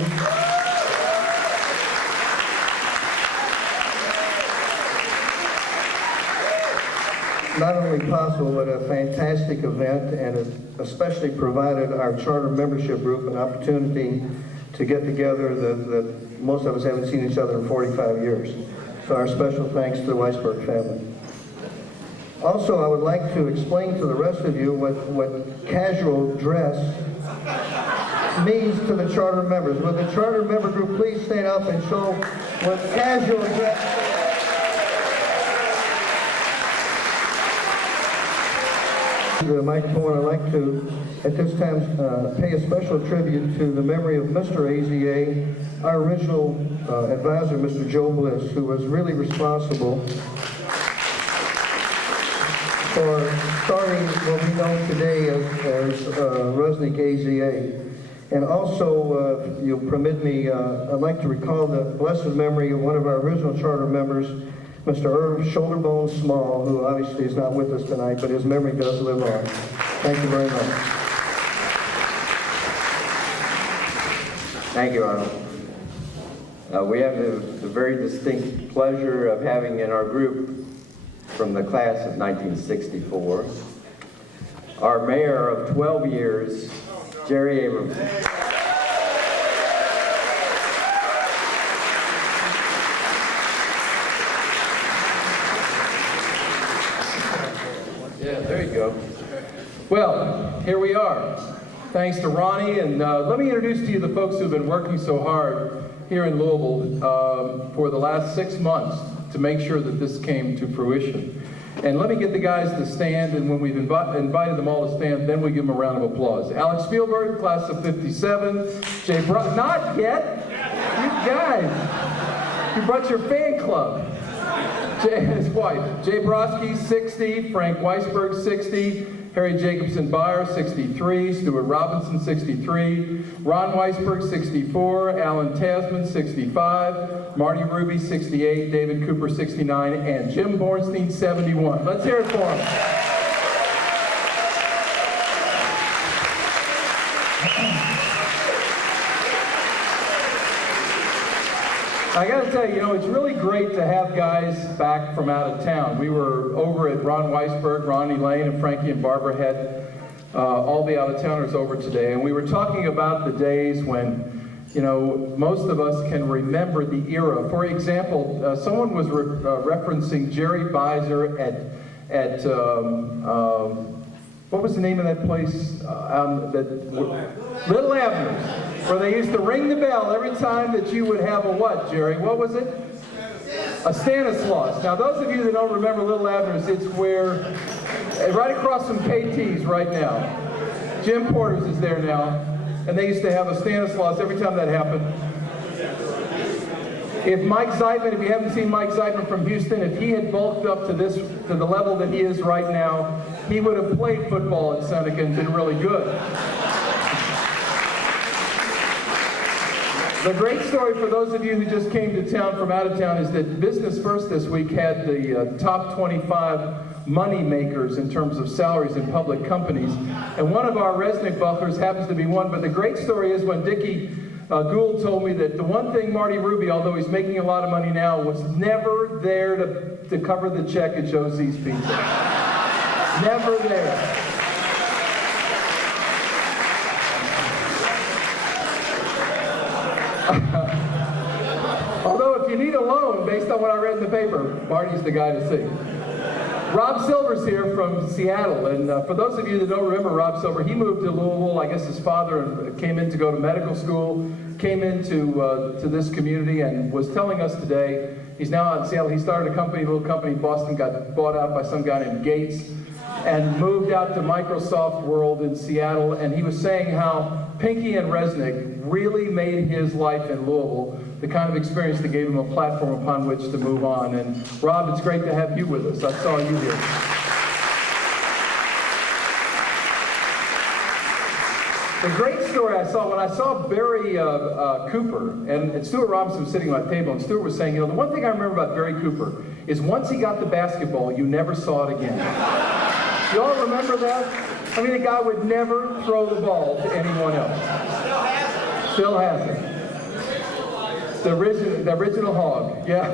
not only possible, but a fantastic event, and it especially provided our charter membership group an opportunity to get together that most of us haven't seen each other in 45 years. So our special thanks to the Weisberg family. Also, I would like to explain to the rest of you what casual dress means to the charter members. Would the charter member group please stand up and show what casual dress... The microphone, I'd like to, at this time, pay a special tribute to the memory of Mr. AZA, our original advisor, Mr. Joe Bliss, who was really responsible for starting what we know today as Resnick AZA. And also, if you'll permit me, I'd like to recall the blessed memory of one of our original charter members, Mr. Irv Shoulderbone Small, who obviously is not with us tonight, but his memory does live on. Thank you very much. Thank you, Arnold. We have the very distinct pleasure of having in our group from the class of 1964, our mayor of 12 years, Jerry Abrams. Yeah, there you go. Well, here we are. Thanks to Ronnie, and let me introduce to you the folks who've been working so hard here in Louisville for the last 6 months to make sure that this came to fruition. And let me get the guys to stand, and when we've invited them all to stand, then we give them a round of applause. Alex Spielberg, class of 57. Jay not yet. You guys, you brought your fan club. Jay and his wife. Jay Brodsky, 60. Frank Weisberg, 60. Harry Jacobson Byer, 63. Stuart Robinson, 63. Ron Weisberg, 64. Alan Tasman, 65. Marty Ruby, 68. David Cooper, 69. And Jim Bornstein, 71. Let's hear it for him. I got to tell you, it's really great to have guys back from out of town. We were over at Ron Weisberg, Ronnie Lane, and Frankie and Barbara had all the out-of-towners over today, and we were talking about the days when, most of us can remember the era. For example, someone was referencing Jerry Beiser at what was the name of that place? Little Abner's, where they used to ring the bell every time that you would have a what, Jerry? What was it? A Stanislaus. Now, those of you that don't remember Little Abner's, it's where, right across from KT's right now. Jim Porter's is there now, and they used to have a Stanislaus every time that happened. If Mike Zeitman, if you haven't seen Mike Zeitman from Houston, if he had bulked up to the level that he is right now, he would have played football at Seneca and been really good. The great story for those of you who just came to town from out of town is that Business First this week had the top 25 money makers in terms of salaries in public companies. And one of our Resnick buffers happens to be one. But the great story is when Dickie Gould told me that the one thing Marty Ruby, although he's making a lot of money now, was never there to cover the check at Josie's Pizza. Never there. Although if you need a loan, based on what I read in the paper, Marty's the guy to see. Rob Silver's here from Seattle, and for those of you that don't remember Rob Silver, he moved to Louisville. I guess his father came in to go to medical school, came into to this community, and was telling us today, he's now out in Seattle. He started a little company in Boston, got bought out by some guy named Gates, and moved out to Microsoft World in Seattle, and he was saying how Pinky and Resnick really made his life in Louisville the kind of experience that gave him a platform upon which to move on. And Rob, it's great to have you with us. I saw you here. The great story I saw, when I saw Barry Cooper, and Stuart Robinson was sitting at my table, and Stuart was saying, the one thing I remember about Barry Cooper is once he got the basketball, you never saw it again. You all remember that? I mean, the guy would never throw the ball to anyone else. Still has it. The original hog, yeah.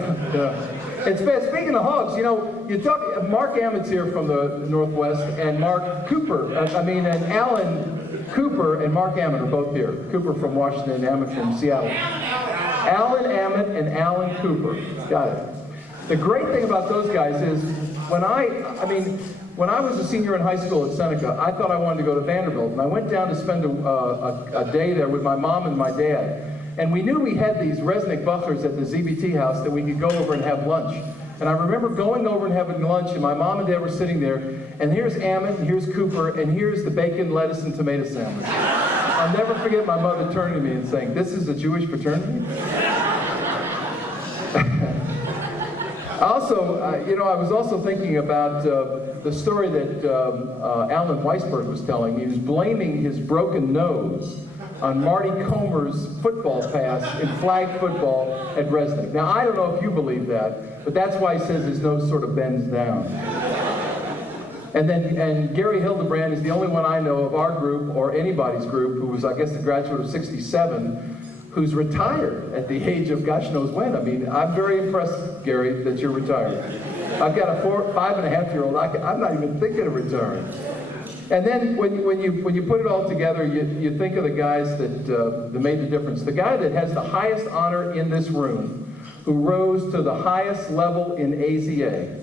And speaking of hogs, you talk. Mark Ammett's here from the Northwest, and Mark Cooper. And Alan Cooper and Mark Ammett are both here. Cooper from Washington, and Ammett from Seattle. Alan Ammett and Alan Cooper. Got it. The great thing about those guys is when I was a senior in high school at Seneca, I thought I wanted to go to Vanderbilt, and I went down to spend a day there with my mom and my dad. And we knew we had these Resnick buffers at the ZBT house that we could go over and have lunch. And I remember going over and having lunch, and my mom and dad were sitting there, and here's Ammett, and here's Cooper, and here's the bacon, lettuce, and tomato sandwich. I'll never forget my mother turning to me and saying, "This is a Jewish fraternity?" Also, I was also thinking about the story that Alan Weisberg was telling. He was blaming his broken nose on Marty Comer's football pass in flag football at Resnick. Now, I don't know if you believe that, but that's why he says his nose sort of bends down. And Gary Hildebrand is the only one I know of our group, or anybody's group, who was, I guess, the graduate of 67, who's retired at the age of gosh knows when. I mean, I'm very impressed, Gary, that you're retired. I've got a 5.5-year-old. I'm not even thinking of retiring. And then when you put it all together, you think of the guys that made the difference. The guy that has the highest honor in this room, who rose to the highest level in AZA,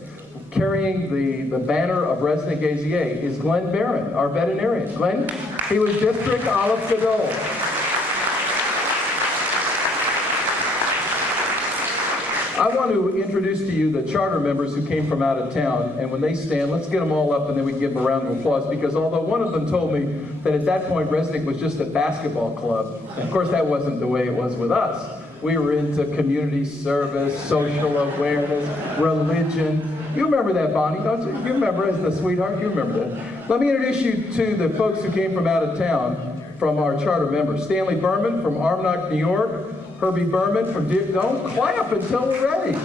carrying the banner of Resnick AZA, is Glenn Barron, our veterinarian. Glenn, he was District Olive Cadole. I want to introduce to you the charter members who came from out of town, and when they stand, let's get them all up and then we can give them a round of applause, because although one of them told me that at that point Resnick was just a basketball club, and of course that wasn't the way it was with us. We were into community service, social awareness, religion. You remember that, Bonnie, don't you? You remember as the sweetheart, you remember that. Let me introduce you to the folks who came from out of town, from our charter members. Stanley Berman from Armonk, New York. Herbie Berman from Don't clap until we're ready.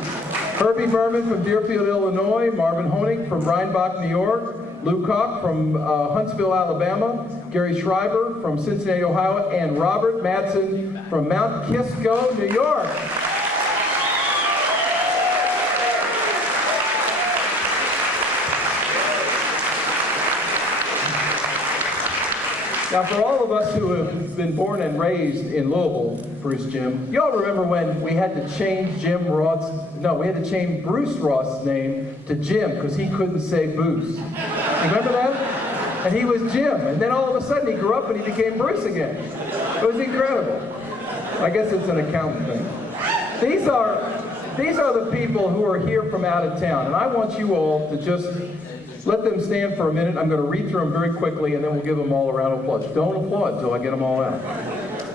Herbie Berman from Deerfield, Illinois, Marvin Honig from Rheinbach, New York, Lou Koch from Huntsville, Alabama, Gary Schreiber from Cincinnati, Ohio, and Robert Madsen from Mount Kisco, New York. Now, for all of us who have been born and raised in Louisville, Bruce, Jim, you all remember when we had to change Bruce Roth's name to Jim because he couldn't say Booze. Remember that? And he was Jim, and then all of a sudden he grew up and he became Bruce again. It was incredible. I guess it's an accountant thing. These are the people who are here from out of town, and I want you all to just let them stand for a minute. I'm going to read through them very quickly, and then we'll give them all a round of applause. Don't applaud until I get them all out.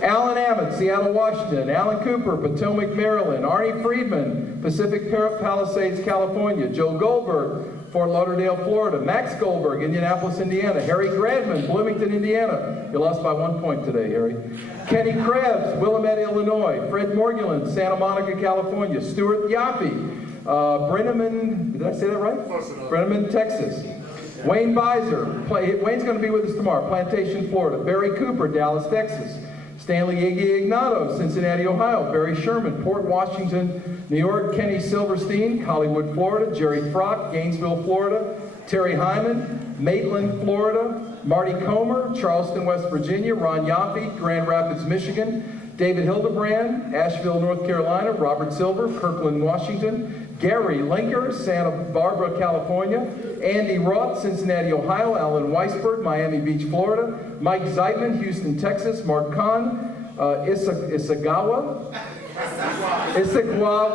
Alan Ammett, Seattle, Washington. Alan Cooper, Potomac, Maryland. Arnie Friedman, Pacific Palisades, California. Joe Goldberg, Fort Lauderdale, Florida. Max Goldberg, Indianapolis, Indiana. Harry Gradman, Bloomington, Indiana. You lost by 1 point today, Harry. Kenny Krebs, Willamette, Illinois. Fred Morguelan, Santa Monica, California. Stuart Yaffe, Brenneman, did I say that right? Brenneman, Texas. Wayne Beiser, Wayne's going to be with us tomorrow, Plantation, Florida. Barry Cooper, Dallas, Texas. Stanley Iggy Ignato, Cincinnati, Ohio. Barry Sherman, Port Washington, New York. Kenny Silverstein, Hollywood, Florida. Jerry Frock, Gainesville, Florida. Terry Hyman, Maitland, Florida. Marty Comer, Charleston, West Virginia. Ron Yaffe, Grand Rapids, Michigan. David Hildebrand, Asheville, North Carolina. Robert Silver, Kirkland, Washington. Gary Linker, Santa Barbara, California. Andy Roth, Cincinnati, Ohio. Alan Weisberg, Miami Beach, Florida. Mike Zeitman, Houston, Texas. Mark Kahn, Issaquah,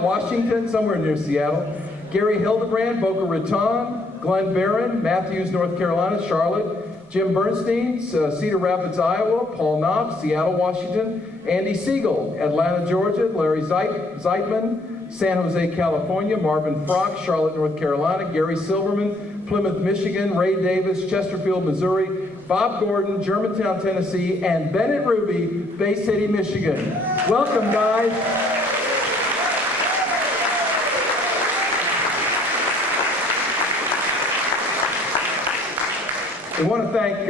Washington, somewhere near Seattle. Gary Hildebrand, Boca Raton. Glenn Barron, Matthews, North Carolina. Charlotte. Jim Bernstein, Cedar Rapids, Iowa. Paul Knopf, Seattle, Washington. Andy Siegel, Atlanta, Georgia. Larry Zeitman, San Jose, California. Marvin Frock, Charlotte, North Carolina. Gary Silverman, Plymouth, Michigan. Ray Davis, Chesterfield, Missouri. Bob Gordon, Germantown, Tennessee. And Bennett Ruby, Bay City, Michigan. Welcome, guys. We want to thank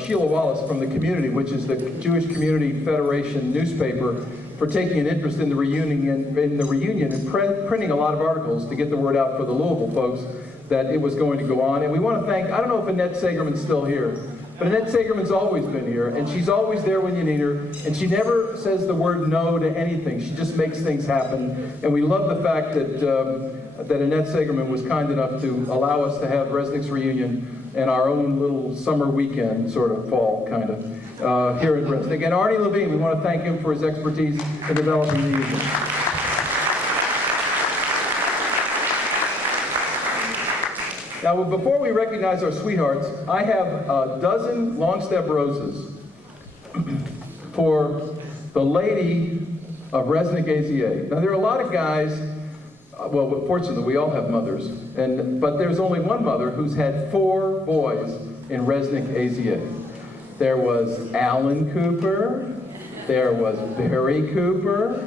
Sheila Wallace from the Community, which is the Jewish Community Federation newspaper, for taking an interest in the reunion and printing a lot of articles to get the word out for the Louisville folks that it was going to go on. And we want to thank, I don't know if Annette Sagerman's still here, but Annette Sagerman's always been here, and she's always there when you need her, and she never says the word no to anything. She just makes things happen, and we love the fact that Annette Sagerman was kind enough to allow us to have Resnick's reunion and our own little summer weekend, sort of fall kind of, here at Resnick. And Arnie Levine, we want to thank him for his expertise in developing the evening. Now, before we recognize our sweethearts, I have a dozen long-step roses for the lady of Resnick AZA. Now, there are a lot of guys, well, fortunately, we all have mothers, but there's only one mother who's had 4 boys in Resnick AZA. There was Alan Cooper, there was Barry Cooper,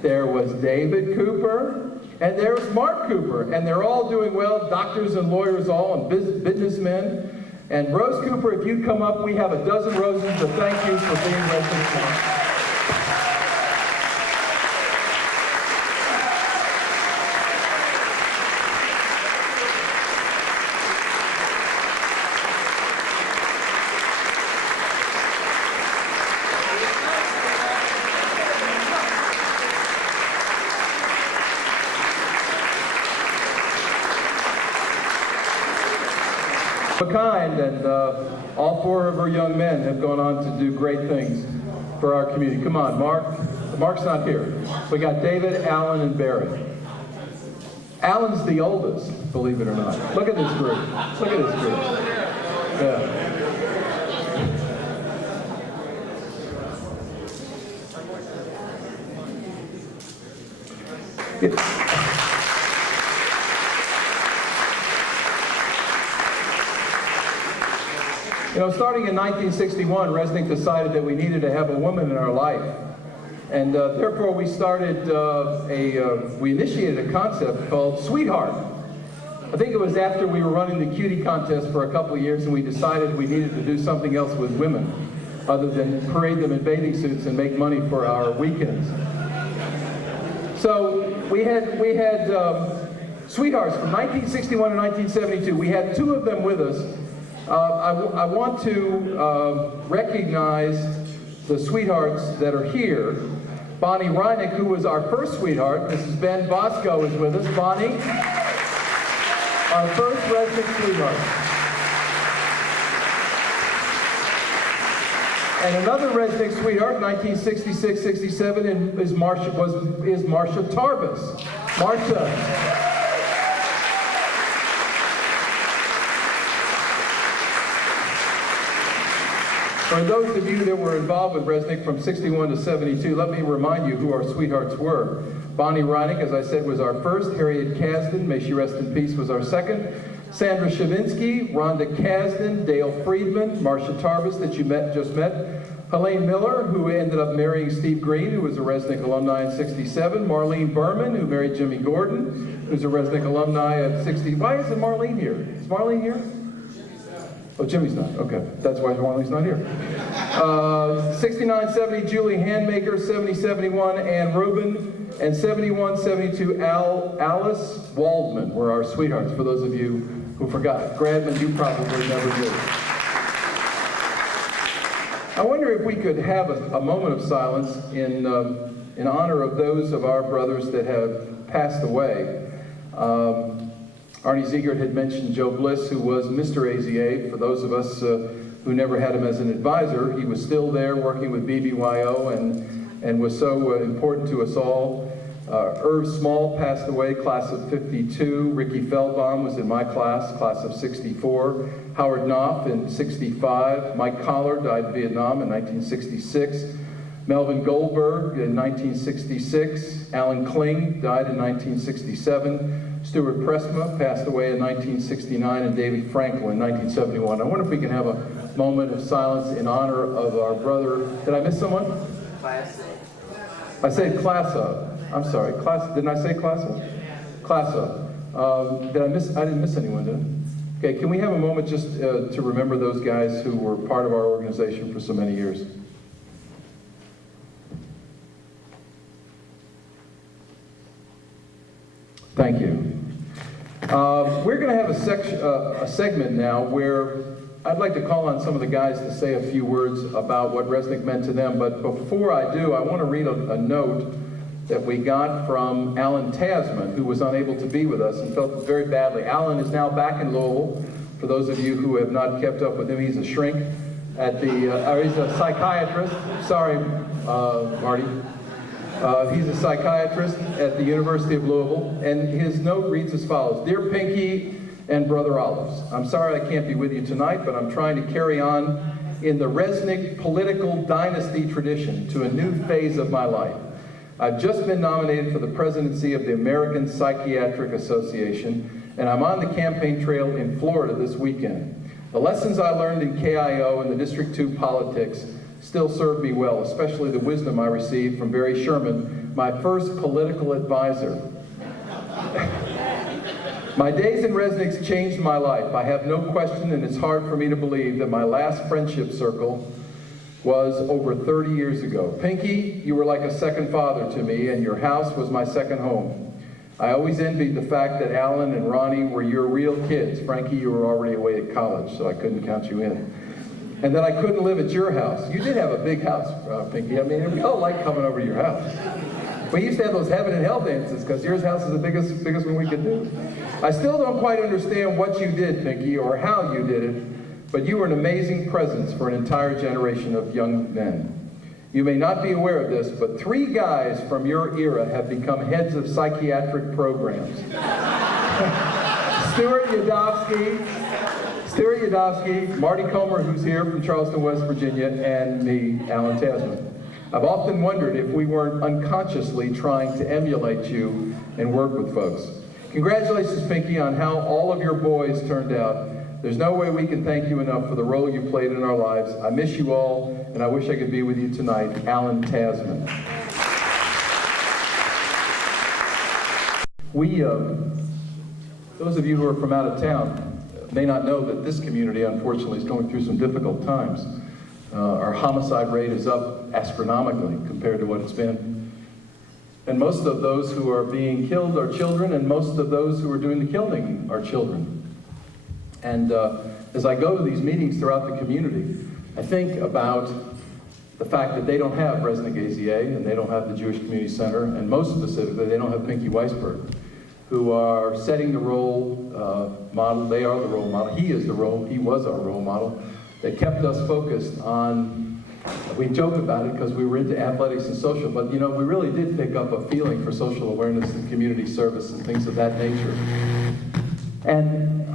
there was David Cooper, and there's Mark Cooper, and they're all doing well, doctors and lawyers all, and businessmen. And Rose Cooper, if you'd come up, we have a dozen roses to thank you for being Resnick's mom. Kind, and all 4 of her young men have gone on to do great things for our community. Come on, Mark. Mark's not here. We got David, Alan, and Barry. Alan's the oldest, believe it or not. Look at this group. Look at this group. Yeah. You know, starting in 1961, Resnick decided that we needed to have a woman in our life. And therefore we started we initiated a concept called Sweetheart. I think it was after we were running the cutie contest for a couple of years and we decided we needed to do something else with women other than parade them in bathing suits and make money for our weekends. So we had Sweethearts from 1961 to 1972. We had two of them with us. I want to recognize the Sweethearts that are here. Bonnie Resnick, who was our first Sweetheart. Mrs. Ben Bosco is with us. Bonnie, our first Resnick Sweetheart. And another Resnick Sweetheart, 1966-67, is Marcia Tarbus. Marcia. For those of you that were involved with Resnick from 61 to 72, let me remind you who our Sweethearts were. Bonnie Resnick, as I said, was our first. Harriet Kasdan, may she rest in peace, was our second. Sandra Shavinsky, Rhonda Kasdan, Dale Friedman, Marcia Tarbus that you just met. Helene Miller, who ended up marrying Steve Green, who was a Resnick alumni in 67. Marlene Berman, who married Jimmy Gordon, who's a Resnick alumni at 60. Why isn't Marlene here? Is Marlene here? Oh, Jimmy's not. Okay. That's why Marlene's not here. 69-70, Julie Handmaker. 70-71, Ann Rubin. And 71-72, Alice Waldman were our Sweethearts, for those of you who forgot. Gradman, you probably never did. I wonder if we could have a moment of silence in honor of those of our brothers that have passed away. Arnie Ziegert had mentioned Joe Bliss, who was Mr. AZA. For those of us who never had him as an advisor, he was still there working with BBYO and was so important to us all. Irv Small passed away, class of 52. Ricky Feldbaum was in my class of 64. Howard Knopf in 65. Mike Collar died in Vietnam in 1966. Melvin Goldberg in 1966. Alan Kling died in 1967. Stuart Pressma passed away in 1969, and David Frankel in 1971. I wonder if we can have a moment of silence in honor of our brother. Did I miss someone? Class. I said class of. I'm sorry, class. Didn't I say class of? Class of. I didn't miss anyone, did I? Okay, can we have a moment just to remember those guys who were part of our organization for so many years? Thank you. We're going to have a segment now where I'd like to call on some of the guys to say a few words about what Resnick meant to them, but before I do, I want to read a note that we got from Alan Tasman, who was unable to be with us and felt very badly. Alan is now back in Louisville. For those of you who have not kept up with him, he's a shrink at he's a psychiatrist. Sorry, Marty. He's a psychiatrist at the University of Louisville, and his note reads as follows. Dear Pinky and Brother Olives, I'm sorry I can't be with you tonight, but I'm trying to carry on in the Resnick political dynasty tradition to a new phase of my life. I've just been nominated for the presidency of the American Psychiatric Association, and I'm on the campaign trail in Florida this weekend. The lessons I learned in KIO and the District 2 politics still serve me well, especially the wisdom I received from Barry Sherman, my first political advisor. My days in Resnick's changed my life. I have no question, and it's hard for me to believe that my last friendship circle was over 30 years ago. Pinky, you were like a second father to me, and your house was my second home. I always envied the fact that Alan and Ronnie were your real kids. Frankie, you were already away at college, so I couldn't count you in. And that I couldn't live at your house. You did have a big house, Pinky. I mean, we all like coming over to your house. We used to have those heaven and hell dances because your house is the biggest one we could do. I still don't quite understand what you did, Pinky, or how you did it, but you were an amazing presence for an entire generation of young men. You may not be aware of this, but 3 guys from your era have become heads of psychiatric programs. Stuart Yadovsky, Marty Comer, who's here from Charleston, West Virginia, and me, Alan Tasman. I've often wondered if we weren't unconsciously trying to emulate you and work with folks. Congratulations, Pinky, on how all of your boys turned out. There's no way we can thank you enough for the role you played in our lives. I miss you all, and I wish I could be with you tonight. Alan Tasman. those of you who are from out of town may not know that this community, unfortunately, is going through some difficult times. Our homicide rate is up astronomically compared to what it's been. And most of those who are being killed are children, and most of those who are doing the killing are children. And as I go to these meetings throughout the community, I think about the fact that they don't have Resnick AZA, and they don't have the Jewish Community Center, and most specifically, they don't have Pinky Weisberg, who are setting the role model. They are the role model. He was our role model. They kept us focused on, we joke about it because we were into athletics and social, but you know, we really did pick up a feeling for social awareness and community service and things of that nature. And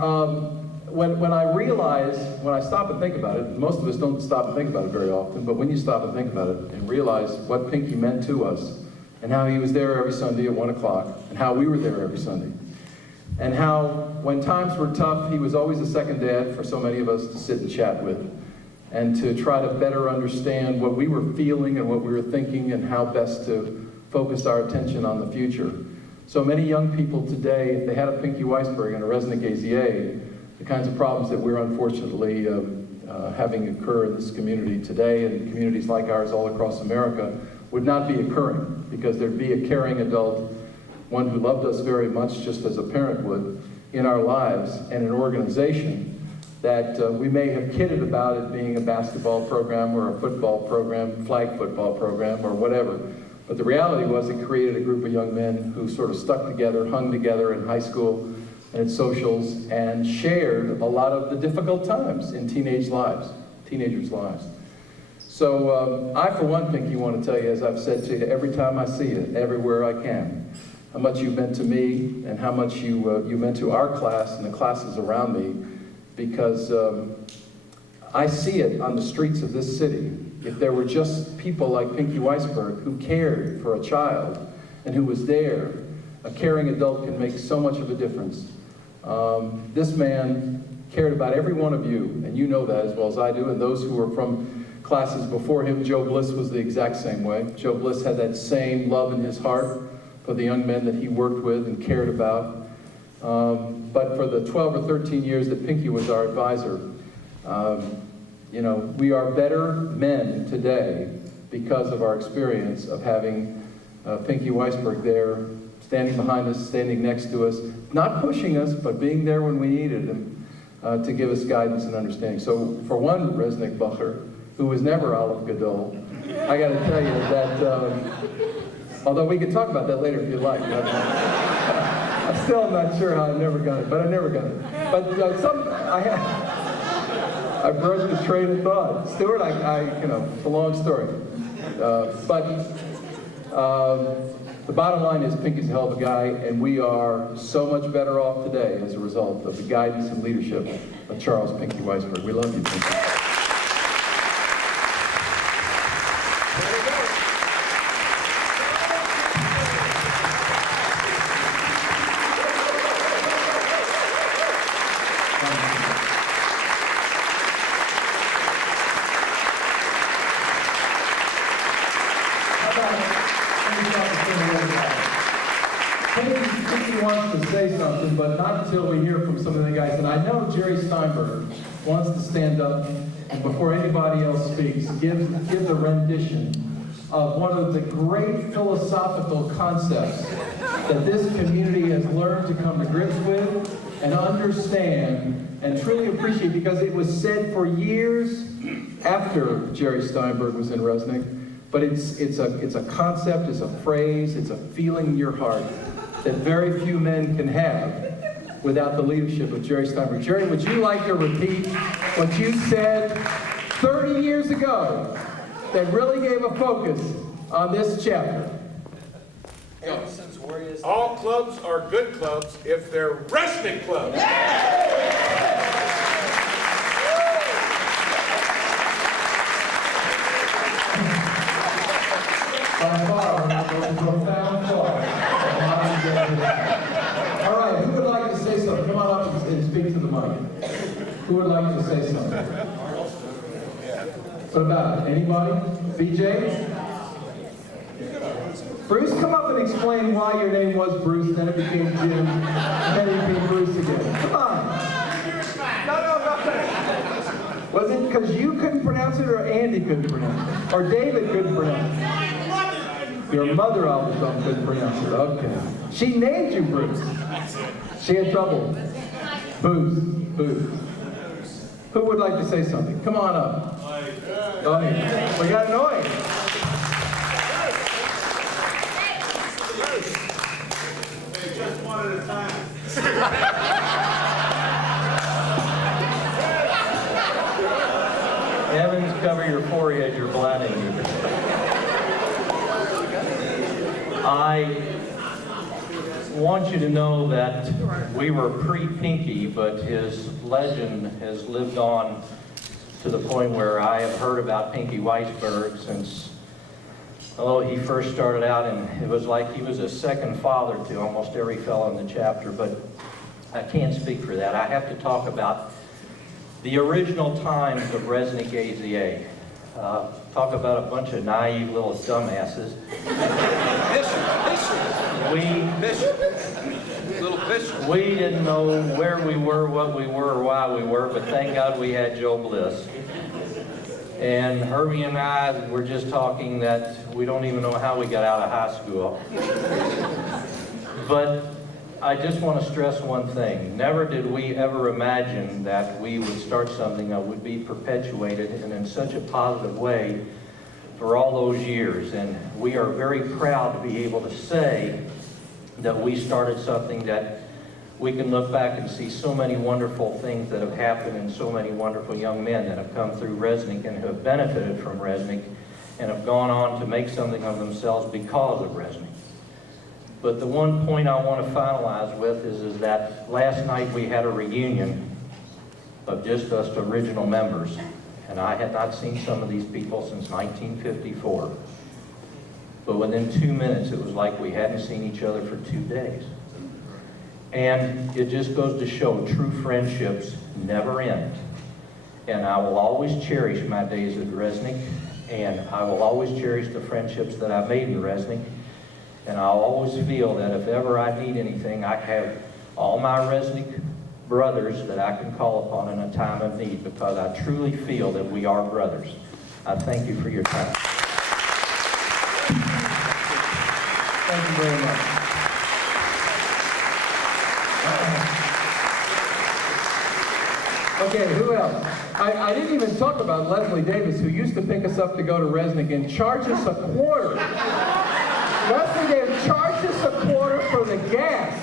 when I stop and think about it, most of us don't stop and think about it very often, but when you stop and think about it and realize what Pinky meant to us, and how he was there every Sunday at 1 o'clock, and how we were there every Sunday, and how when times were tough, he was always a second dad for so many of us to sit and chat with, and to try to better understand what we were feeling and what we were thinking and how best to focus our attention on the future. So many young people today, if they had a Pinky Weisberg and a Resnick AZA, the kinds of problems that we're unfortunately having occur in this community today and communities like ours all across America would not be occurring, because there'd be a caring adult, one who loved us very much just as a parent would, in our lives, and an organization that we may have kidded about it being a basketball program or a football program, flag football program, or whatever. But the reality was it created a group of young men who sort of stuck together, hung together in high school and at socials, and shared a lot of the difficult times in teenagers' lives. So I, for one, Pinky, want to tell you, as I've said to you every time I see you, everywhere I can, how much you've meant to me and how much you meant to our class and the classes around me, because I see it on the streets of this city. If there were just people like Pinky Weisberg who cared for a child and who was there, a caring adult can make so much of a difference. This man cared about every one of you, and you know that as well as I do, and those who were from classes before him. Joe Bliss was the exact same way. Joe Bliss had that same love in his heart for the young men that he worked with and cared about. But for the 12 or 13 years that Pinky was our advisor, you know, we are better men today because of our experience of having Pinky Weisberg there, standing behind us, standing next to us, not pushing us, but being there when we needed him to give us guidance and understanding. So for one Resnick Bucher, who was never Olive Gadol, I got to tell you that, although we can talk about that later if you like. I'm still not sure how I never got it, but I never got it. But I broke the train of thought. Stuart, you know, it's a long story. The bottom line is Pinky's a hell of a guy, and we are so much better off today as a result of the guidance and leadership of Charles Pinky Weisberg. We love you, Pinky. Pinky wants to say something, but not until we hear from some of the guys. And I know Jerry Steinberg wants to stand up and before anybody else speaks, give the rendition of one of the great philosophical concepts that this community has learned to come to grips with and understand and truly appreciate, because it was said for years after Jerry Steinberg was in Resnick. But it's a concept, it's a phrase, it's a feeling in your heart that very few men can have without the leadership of Jerry Steinberg. Jerry, would you like to repeat what you said 30 years ago that really gave a focus on this chapter? All clubs are good clubs if they're Resnick clubs. By far, a profound thought. All right, who would like to say something? Come on up and speak to the mic. Who would like to say something? What about it? Anybody? BJ? Bruce, come up and explain why your name was Bruce, then it became Jim, and then it became Bruce again. Come on. No. Was it because you couldn't pronounce it, or Andy couldn't pronounce it? Or David couldn't pronounce it? Your mother all of a sudden couldn't pronounce it. Okay. She named you Bruce. She had trouble. Booze. Who would like to say something? Come on up. Oh, yeah. We got noise. Just one at a time. Evans, cover your forehead, you're blinding me. I want you to know that we were pre-Pinky, but his legend has lived on to the point where I have heard about Pinky Weisberg since, although he first started out, and it was like he was a second father to almost every fellow in the chapter, but I can't speak for that. I have to talk about the original times of Resnick AZA. Talk about a bunch of naive little dumbasses. We didn't know where we were, what we were, or why we were, but thank God we had Joe Bliss. And Herbie and I were just talking that we don't even know how we got out of high school. But I just want to stress one thing. Never did we ever imagine that we would start something that would be perpetuated and in such a positive way for all those years. And we are very proud to be able to say that we started something that we can look back and see so many wonderful things that have happened and so many wonderful young men that have come through Resnick and have benefited from Resnick and have gone on to make something of themselves because of Resnick. But the one point I want to finalize with is that last night we had a reunion of just us original members, and I had not seen some of these people since 1954. But within 2 minutes, it was like we hadn't seen each other for 2 days. And it just goes to show true friendships never end. And I will always cherish my days at Resnick, and I will always cherish the friendships that I've made in Resnick. And I'll always feel that if ever I need anything, I have all my Resnick brothers that I can call upon in a time of need, because I truly feel that we are brothers. I thank you for your time. Thank you very much. Okay, who else? I didn't even talk about Leslie Davis, who used to pick us up to go to Resnick and charge us a quarter. Leslie Davis charged us a quarter for the gas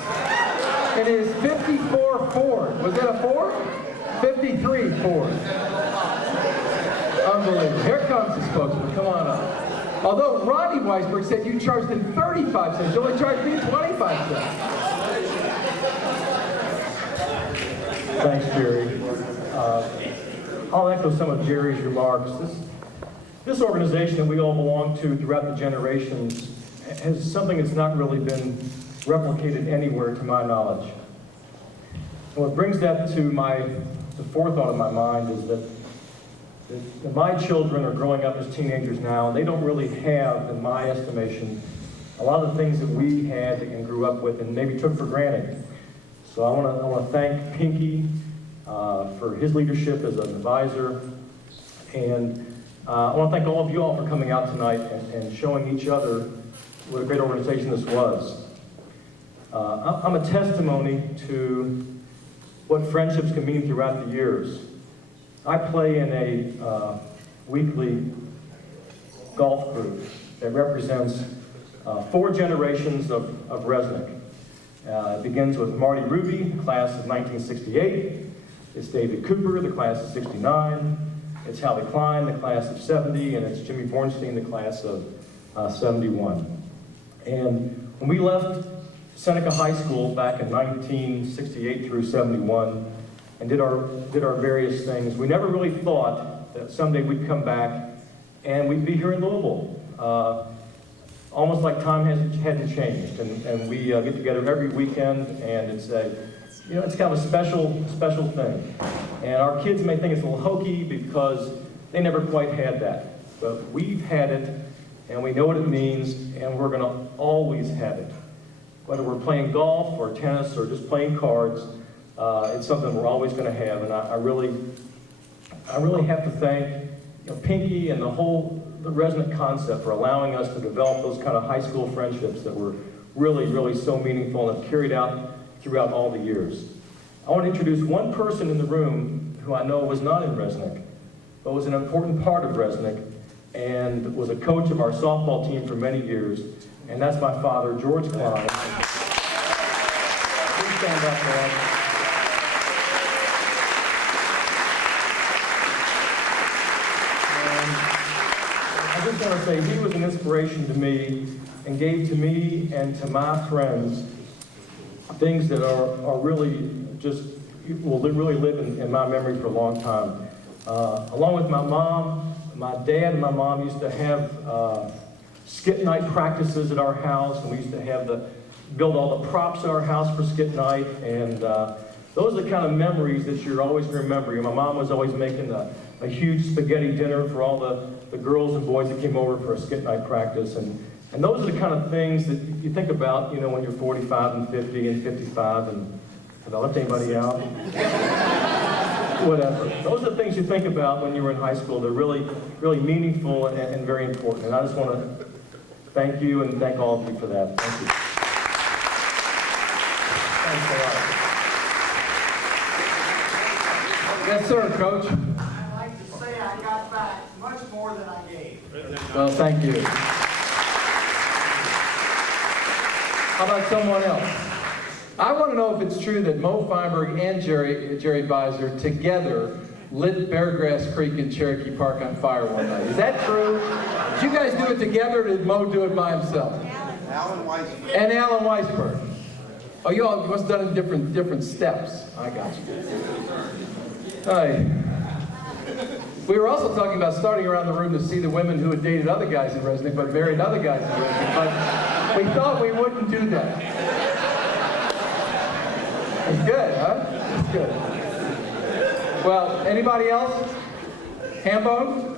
in his 54 Ford. Was that a Ford? 53 Ford. Unbelievable. Here comes the spokesman. Come on up. Although Ronnie Weisberg said you charged him 35 cents. You only charged me 25 cents. Thanks, Jerry. I'll echo some of Jerry's remarks. This organization that we all belong to throughout the generations has something that's not really been replicated anywhere to my knowledge. And what brings that to the forethought of my mind is that my children are growing up as teenagers now, and they don't really have, in my estimation, a lot of the things that we had and grew up with and maybe took for granted. So I want to thank Pinky for his leadership as an advisor, and I want to thank all of you all for coming out tonight and showing each other what a great organization this was. I'm a testimony to what friendships can mean throughout the years. I play in a weekly golf group that represents 4 generations of Resnick. It begins with Marty Ruby, the class of 1968. It's David Cooper, the class of 69. It's Hallie Klein, the class of 70. And it's Jimmy Bornstein, the class of 71. And when we left Seneca High School back in 1968 through 71 and did our various things, we never really thought that someday we'd come back and we'd be here in Louisville. Almost like time hadn't changed, and we get together every weekend, and it's it's kind of a special thing. And our kids may think it's a little hokey because they never quite had that, but we've had it, and we know what it means, and we're going to always have it. Whether we're playing golf or tennis or just playing cards, it's something we're always going to have. And I really have to thank Pinky and the Resnick concept for allowing us to develop those kind of high school friendships that were really, really so meaningful and have carried out throughout all the years. I want to introduce one person in the room who I know was not in Resnick, but was an important part of Resnick and was a coach of our softball team for many years, and that's my father, George Klein. Please stand up, Dad. I just want to say he was an inspiration to me and gave to me and to my friends things that are really just, will really live in my memory for a long time. Along with my mom, my dad and my mom used to have skit night practices at our house, and we used to have build all the props at our house for skit night, and those are the kind of memories that you're always going to remember. My mom was always making a huge spaghetti dinner for all the girls and boys that came over for a skit night practice, and those are the kind of things that you think about, when you're 45 and 50 and 55, and have I left anybody out? Whatever. Those are the things you think about when you were in high school. They're really, really meaningful and very important. And I just want to thank you and thank all of you for that. Thank you. Thanks a lot. Yes, sir, Coach. I'd like to say I got back much more than I gave. Well, thank you. How about someone else? I want to know if it's true that Mo Feinberg and Jerry Beiser together lit Beargrass Creek in Cherokee Park on fire one night. Is that true? Did you guys do it together, or did Mo do it by himself? Alan Weisberg. And Alan Weisberg. Oh, you all must have done it in different steps. I got you. Hi. We were also talking about starting around the room to see the women who had dated other guys in Resnick, but married other guys in Resnick. But we thought we wouldn't do that. It's good, huh? It's good. Well, anybody else? Hambone?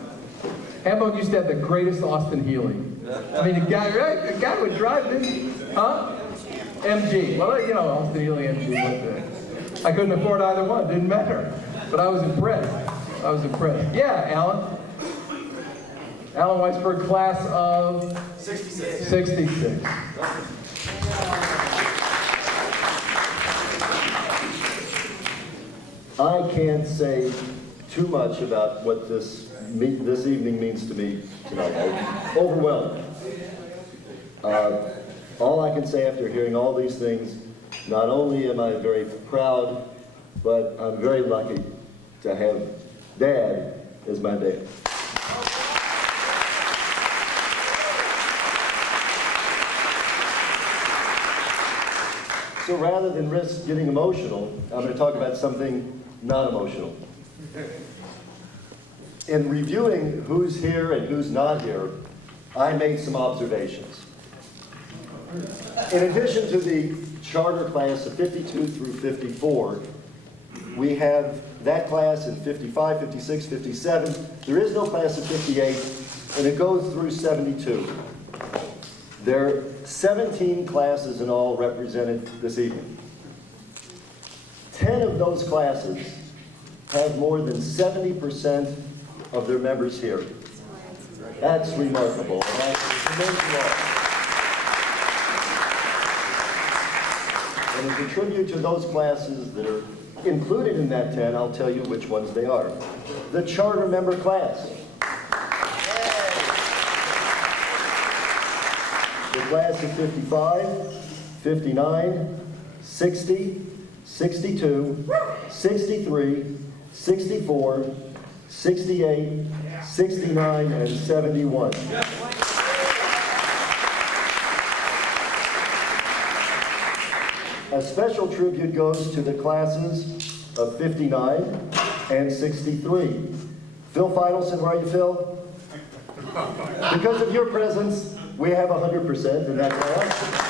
Hambone used to have the greatest Austin Healey. I mean, the guy would drive this, huh? MG. Well, Austin Healey, MG. I couldn't afford either one. It didn't matter. But I was impressed. Yeah, Alan. Alan Weisberg, class of 66. I can't say too much about what this evening means to me tonight. I'm overwhelmed. All I can say after hearing all these things, not only am I very proud, but I'm very lucky to have Dad as my dad. So rather than risk getting emotional, I'm going to talk about something not emotional. In reviewing who's here and who's not here, I made some observations. In addition to the charter class of 52 through 54, we have that class in 55, 56, 57. There is no class of 58, and it goes through 72. There are 17 classes in all represented this evening. 10 of those classes have more than 70% of their members here. That's remarkable. And as a tribute to those classes that are included in that 10, I'll tell you which ones they are. The charter member class. The class of 55, 59, 60, 62, 63, 64, 68, 69, and 71. A special tribute goes to the classes of 59 and 63. Phil Feidelson, where are you, Phil? Because of your presence, we have 100% in that class.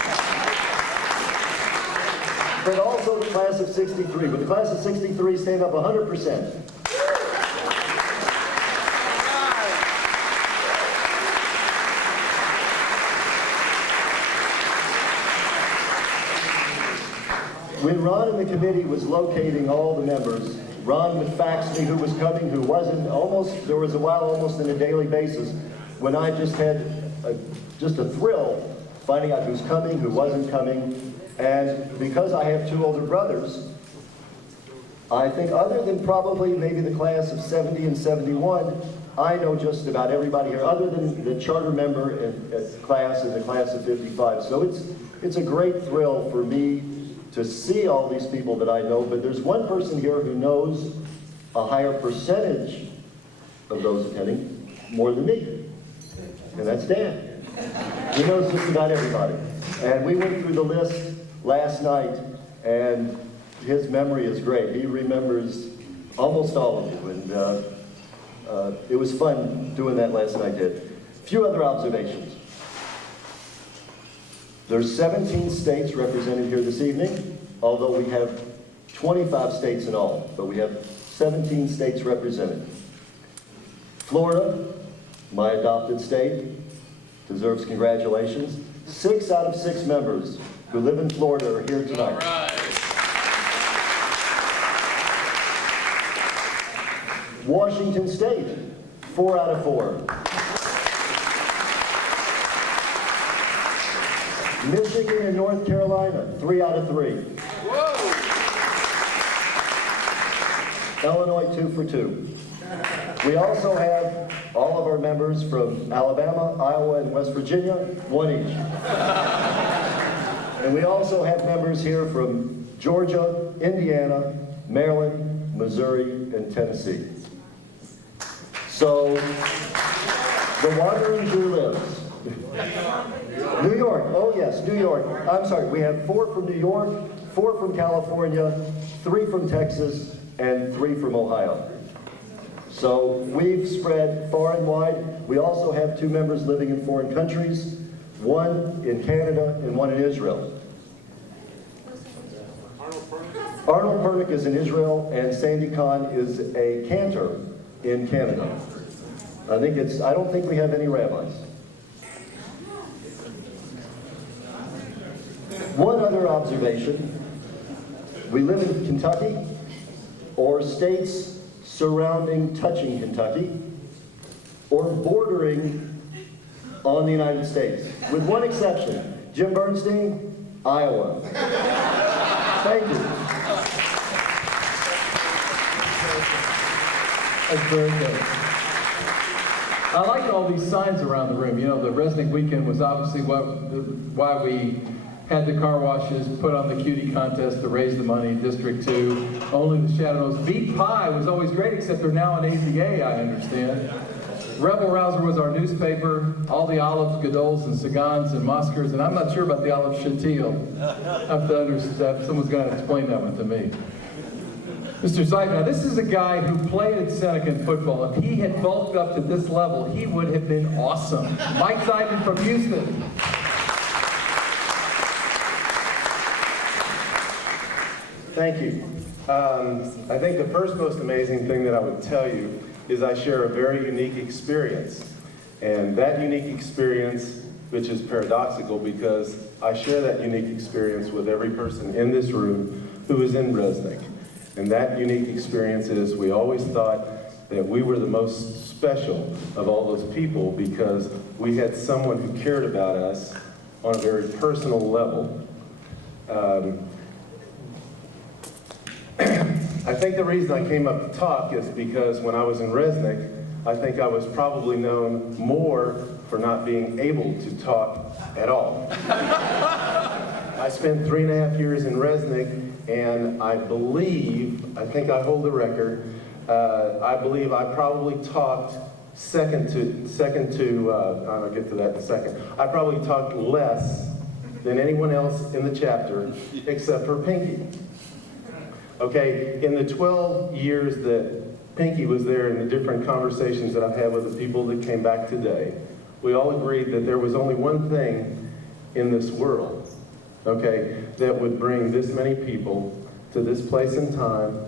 But also the class of 63. But the class of 63 stand up 100%. When Ron and the committee was locating all the members, Ron would fax me who was coming, who wasn't. Almost, there was a while almost on a daily basis when I just had just a thrill finding out who's coming, who wasn't coming. And because I have two older brothers, I think other than probably maybe the class of 70 and 71, I know just about everybody here, other than the charter member and class in the class of 55. So it's a great thrill for me to see all these people that I know, but there's one person here who knows a higher percentage of those attending more than me, and that's Dan. He knows just about everybody. And we went through the list last night, and his memory is great. He remembers almost all of you, and it was fun doing that last night, Did. A few other observations. There's 17 states represented here this evening, although we have 25 states in all, but we have 17 states represented. Florida, my adopted state, deserves congratulations. 6 out of 6 members who live in Florida are here tonight. All right. Washington State, 4 out of 4. Michigan and North Carolina, 3 out of 3. Whoa. Illinois, 2 for 2. We also have all of our members from Alabama, Iowa, and West Virginia, 1 each. And we also have members here from Georgia, Indiana, Maryland, Missouri, and Tennessee. So, the wandering Jew lives. New York, oh yes, New York. I'm sorry, we have 4 from New York, 4 from California, 3 from Texas, and 3 from Ohio. So we've spread far and wide. We also have 2 members living in foreign countries, 1 in Canada and 1 in Israel. Arnold Pernick is in Israel, and Sandy Kahn is a cantor in Canada. I don't think we have any rabbis. One other observation, we live in Kentucky, or states surrounding, touching Kentucky, or bordering on the United States, with one exception. Jim Bernstein, Iowa. Thank you. That's very good. I like all these signs around the room. You know, the Resnick weekend was obviously why we had the car washes, put on the cutie contest to raise the money, District 2. Only the Shadows. Beet Pie was always great, except they're now on AZA, I understand. Rebel Rouser was our newspaper. All the olives, Godols, and Sagans, and Moskers, and I'm not sure about the olive Chatil. I have to understand. Someone's got to explain that one to me. Mr. Zeig, now this is a guy who played at Seneca in football. If he had bulked up to this level, he would have been awesome. Mike Zeigman from Houston. Thank you. I think the first most amazing thing that I would tell you is I share a very unique experience. And that unique experience, which is paradoxical because I share that unique experience with every person in this room who is in Resnick. And that unique experience is we always thought that we were the most special of all those people because we had someone who cared about us on a very personal level. I think the reason I came up to talk is because when I was in Resnick, I think I was probably known more for not being able to talk at all. I spent 3.5 years in Resnick, and I think I hold the record, I believe I probably talked second to I'll get to that in a second. I probably talked less than anyone else in the chapter, except for Pinky. Okay, in the 12 years that Pinky was there and the different conversations that I've had with the people that came back today, we all agreed that there was only one thing in this world, okay, that would bring this many people to this place and time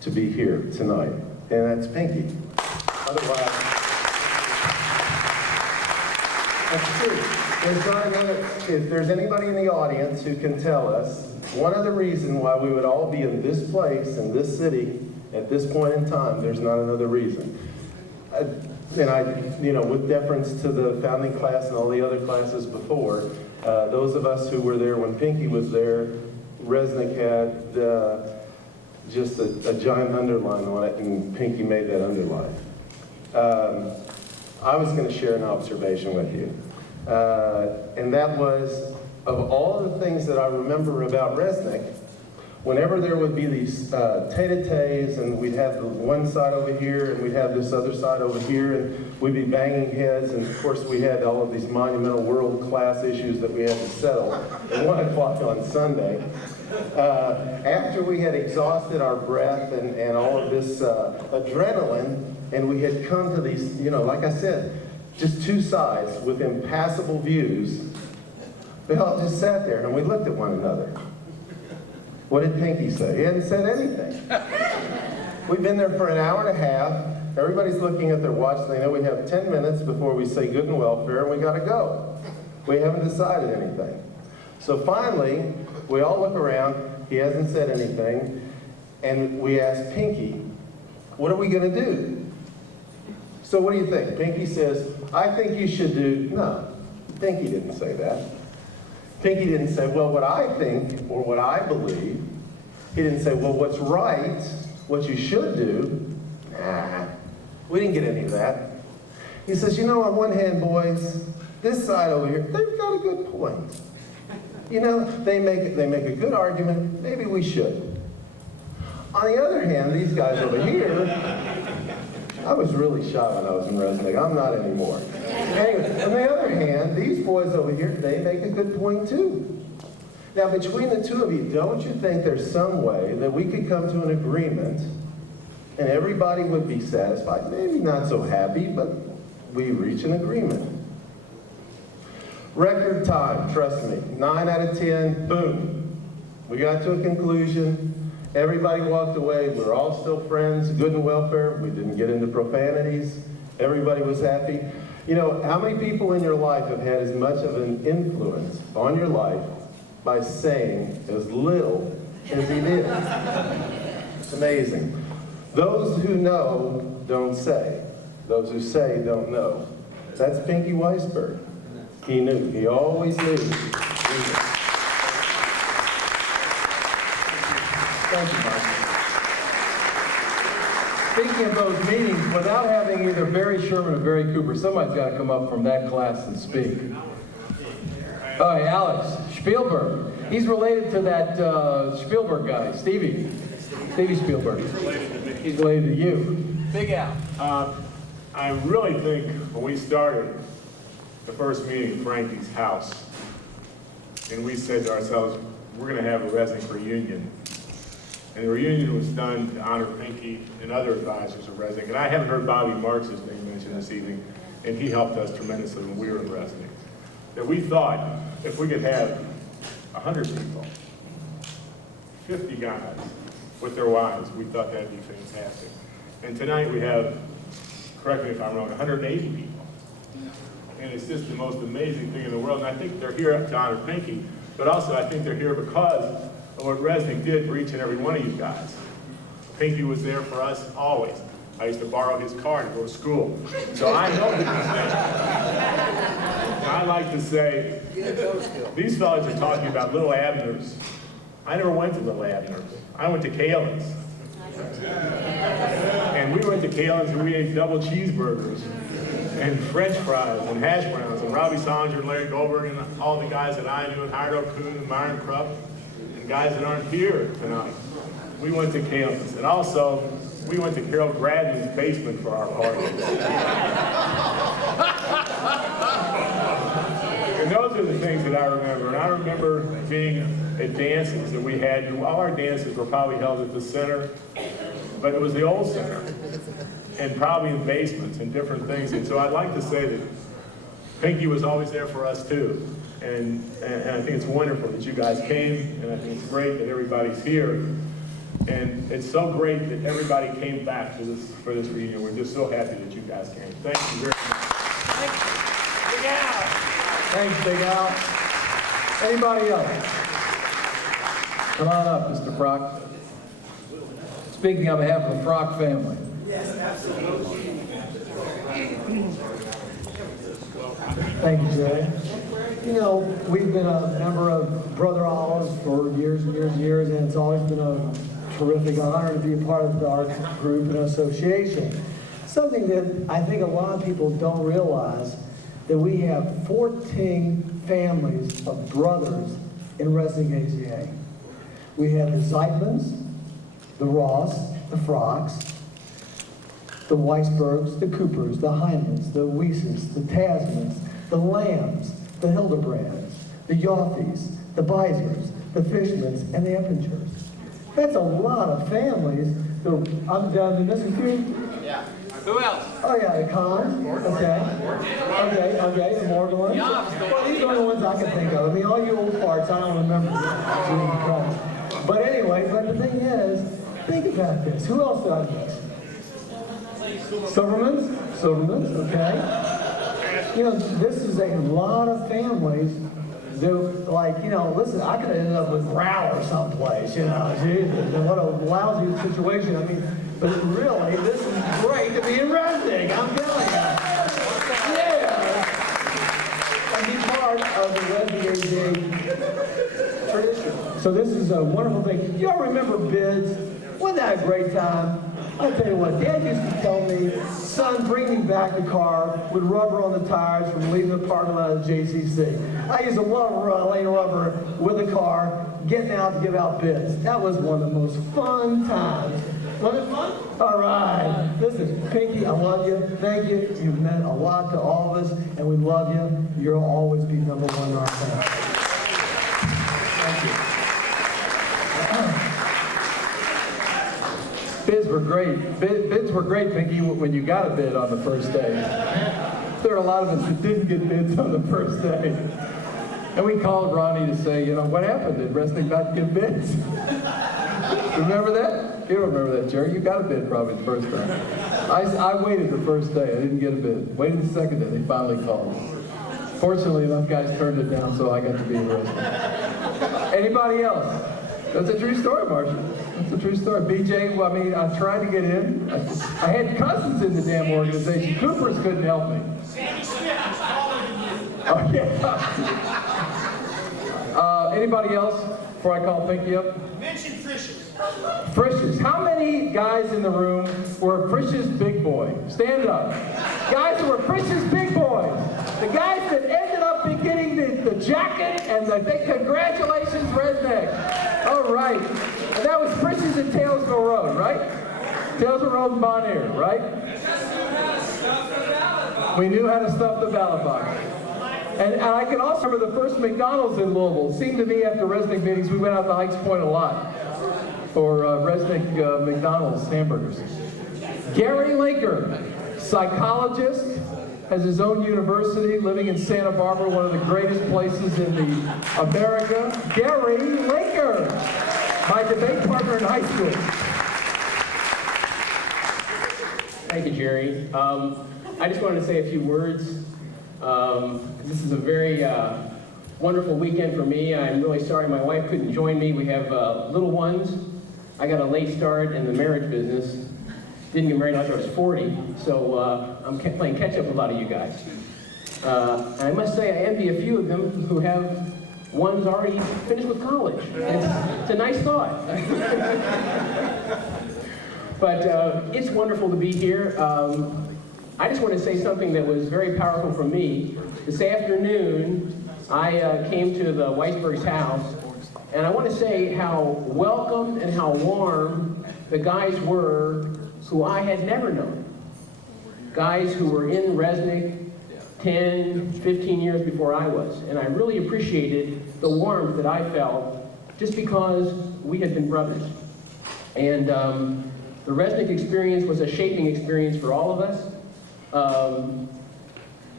to be here tonight, and that's Pinky. Otherwise, That's true. There's not another, if there's anybody in the audience who can tell us one other reason why we would all be in this place, in this city, at this point in time, there's not another reason. And I, with deference to the founding class and all the other classes before, those of us who were there when Pinky was there, Resnick had just a giant underline on it, and Pinky made that underline. I was going to share an observation with you, and that was, of all the things that I remember about Resnick, whenever there would be these tete-a-tetes, and we'd have the one side over here, and we'd have this other side over here, and we'd be banging heads, and of course we had all of these monumental world-class issues that we had to settle at 1 o'clock on Sunday. After we had exhausted our breath and all of this adrenaline, and we had come to these, like I said, just two sides with impassable views, we all just sat there and we looked at one another. What did Pinky say? He hadn't said anything. We've been there for an hour and a half. Everybody's looking at their watch. They know we have 10 minutes before we say good and welfare, and we got to go. We haven't decided anything. So finally, we all look around. He hasn't said anything. And we ask Pinky, what are we going to do? So what do you think? Pinky says, I think you should do... No, Pinky didn't say that. Pinky didn't say, well, what I think or what I believe. He didn't say, well, what's right, what you should do. Nah, we didn't get any of that. He says, on one hand, boys, this side over here, they've got a good point. They make a good argument, maybe we should. On the other hand, these guys over here, I was really shy when I was in Resnick. I'm not anymore. Anyway, on the other hand, these boys over here, they make a good point too. Now, between the two of you, don't you think there's some way that we could come to an agreement and everybody would be satisfied? Maybe not so happy, but we reach an agreement. Record time, trust me. 9 out of 10, boom. We got to a conclusion. Everybody walked away. We're all still friends, good and welfare. We didn't get into profanities. Everybody was happy. How many people in your life have had as much of an influence on your life by saying as little as he did? It's amazing. Those who know don't say. Those who say don't know. That's Pinky Weisberg. He knew. He always knew. Thank you, Mike. Speaking of those meetings, without having either Barry Sherman or Barry Cooper, somebody's got to come up from that class and speak. All right, Alex Spielberg. He's related to that Spielberg guy, Stevie Spielberg. He's related to you. Big Al. I really think when we started the first meeting at Frankie's house, and we said to ourselves, we're going to have a Resnick reunion. And the reunion was done to honor Pinky and other advisors of Resnick. And I haven't heard Bobby Marks' name mentioned this evening, and he helped us tremendously when we were in Resnick. That we thought if we could have 100 people, 50 guys with their wives, we thought that'd be fantastic. And tonight we have, correct me if I'm wrong, 180 people. And it's just the most amazing thing in the world. And I think they're here to honor Pinky, but also I think they're here because of what Resnick did for each and every one of you guys. Pinky was there for us always. I used to borrow his car to go to school. So I know that he's there. And I like to say, these fellas are talking about Little Abner's. I never went to Little Abner's. I went to Kalen's. And we went to Kalen's and we ate double cheeseburgers and French fries and hash browns, and Robbie Sanger and Larry Goldberg and all the guys that I knew, and Hardo Kuhn and Myron Krupp, and guys that aren't here tonight. We went to Kalen's. And also, we went to Carol Gradman's basement for our party. And those are the things that I remember. And I remember being at dances that we had. All our dances were probably held at the center, but it was the old center. And probably in basements and different things. And so I'd like to say that Pinky was always there for us too. And I think it's wonderful that you guys came, and I think it's great that everybody's here. And it's so great that everybody came back for this reunion. We're just so happy that you guys came. Thank you very much. Big Al. Thanks, Big Al. Anybody else? Come on up, Mr. Frock. Speaking on behalf of the Frock family. Yes, absolutely. Thank you, Jay. You know, we've been a member of Brother Olives for years and years and years, and it's always been a terrific honor to be a part of our group and association. Something that I think a lot of people don't realize, that we have 14 families of brothers in Resnick AZA. We have the Zeitmans, the Ross, the Frocks, the Weisbergs, the Coopers, the Heinmans, the Weises, the Tasmans, the Lambs, the Hildebrands, the Yoffes, the Beisers, the Fishmans, and the Eppingers. That's a lot of families. I'm down to miss a few. Yeah. Who else? Oh yeah, the Kahns. Okay, the Morgans. Well, these are the ones I can think of. I mean, all you old farts, I don't remember. But anyway, the thing is, think about this. Who else did I miss? Silvermans, okay. You know, this is a lot of families that, like, you know, listen, I could have ended up with Growl or someplace, you know, Jesus, and what a lousy situation. I mean, but really, this is great to be in Resnick, I'm telling you. Yeah! And be part of the Resnick AZA tradition. So this is a wonderful thing. Y'all remember bids? Wasn't that a great time? I'll tell you what, Dad used to tell me, son, bring me back the car with rubber on the tires from leaving the parking lot of JCC. I used to love laying rubber with the car, getting out to give out bids. That was one of the most fun times. Wasn't it fun? All right. Listen, Pinky, I love you. Thank you. You've meant a lot to all of us, and we love you. You'll always be number one in our family. Thank you. Bids were great. Bids were great, Pinky, when you got a bid on the first day. There are a lot of us that didn't get bids on the first day. And we called Ronnie to say, you know, what happened? Did Resnick not get bids? Remember that? You don't remember that, Jerry. You got a bid probably the first time. I waited the first day. I didn't get a bid. Waited the second day. They finally called. Fortunately, enough guys turned it down, so I got to be in Resnick. Anybody else? That's a true story, Marshall. That's a true story. BJ, well, I mean, I tried to get in. I had cousins in the damn organization. Coopers couldn't help me. Sandy Smith was taller than you. Oh, yeah. Anybody else before I call Pinky up? Mention Frisch's. Frisch's. How many guys in the room were Frisch's big boy? Stand up. Guys who were Frisch's big boys. The guys that ended up getting the jacket and the congratulations, Resnick. All right. And that was Frisch's at Taylorsville Road, right? Taylorsville Road and Bon Air, right? We knew how to stuff the ballot box. And I can also remember the first McDonald's in Louisville. It seemed to me after Resnick meetings, we went out to Heights Point a lot for Resnick McDonald's hamburgers. Gary Linker, psychologist, has his own university, living in Santa Barbara, one of the greatest places in America. Gary Linker, my debate partner in high school. Thank you, Jerry. I just wanted to say a few words. This is a very wonderful weekend for me. I'm really sorry my wife couldn't join me. We have little ones. I got a late start in the marriage business. Didn't get married until I was 40, so I'm playing catch up with a lot of you guys. I must say I envy a few of them who have ones already finished with college. It's a nice thought. But it's wonderful to be here. I just want to say something that was very powerful for me. This afternoon, I came to the Weisberg's house, and I want to say how welcome and how warm the guys were who I had never known. Guys who were in Resnick 10, 15 years before I was. And I really appreciated the warmth that I felt just because we had been brothers. And the Resnick experience was a shaping experience for all of us.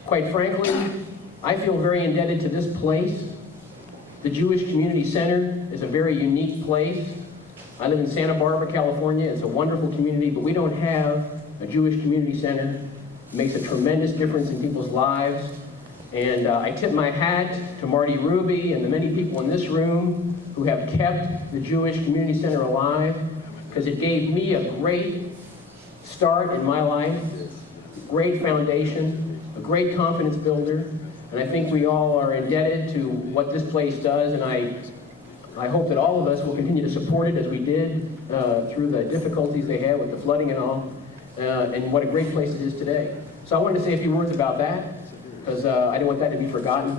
Quite frankly, I feel very indebted to this place. The Jewish Community Center is a very unique place. I live in Santa Barbara, California. It's a wonderful community, but we don't have a Jewish community center. It makes a tremendous difference in people's lives. And I tip my hat to Marty Ruby and the many people in this room who have kept the Jewish Community Center alive, because it gave me a great start in my life, great foundation, a great confidence builder, and I think we all are indebted to what this place does, and I hope that all of us will continue to support it as we did through the difficulties they had with the flooding and all, and what a great place it is today. So I wanted to say a few words about that, because I didn't want that to be forgotten.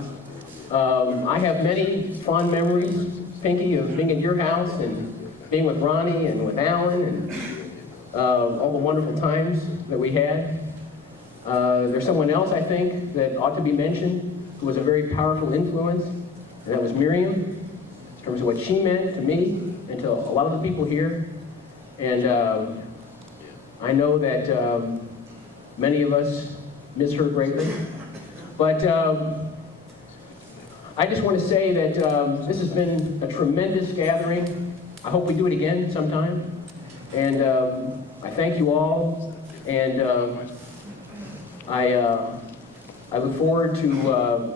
I have many fond memories, Pinky, of being at your house and being with Ronnie and with Alan and all the wonderful times that we had. There's someone else, I think, that ought to be mentioned who was a very powerful influence, and that was Miriam, in terms of what she meant to me and to a lot of the people here. And I know that many of us miss her greatly. But I just want to say that this has been a tremendous gathering. I hope we do it again sometime. And I thank you all. And I look forward to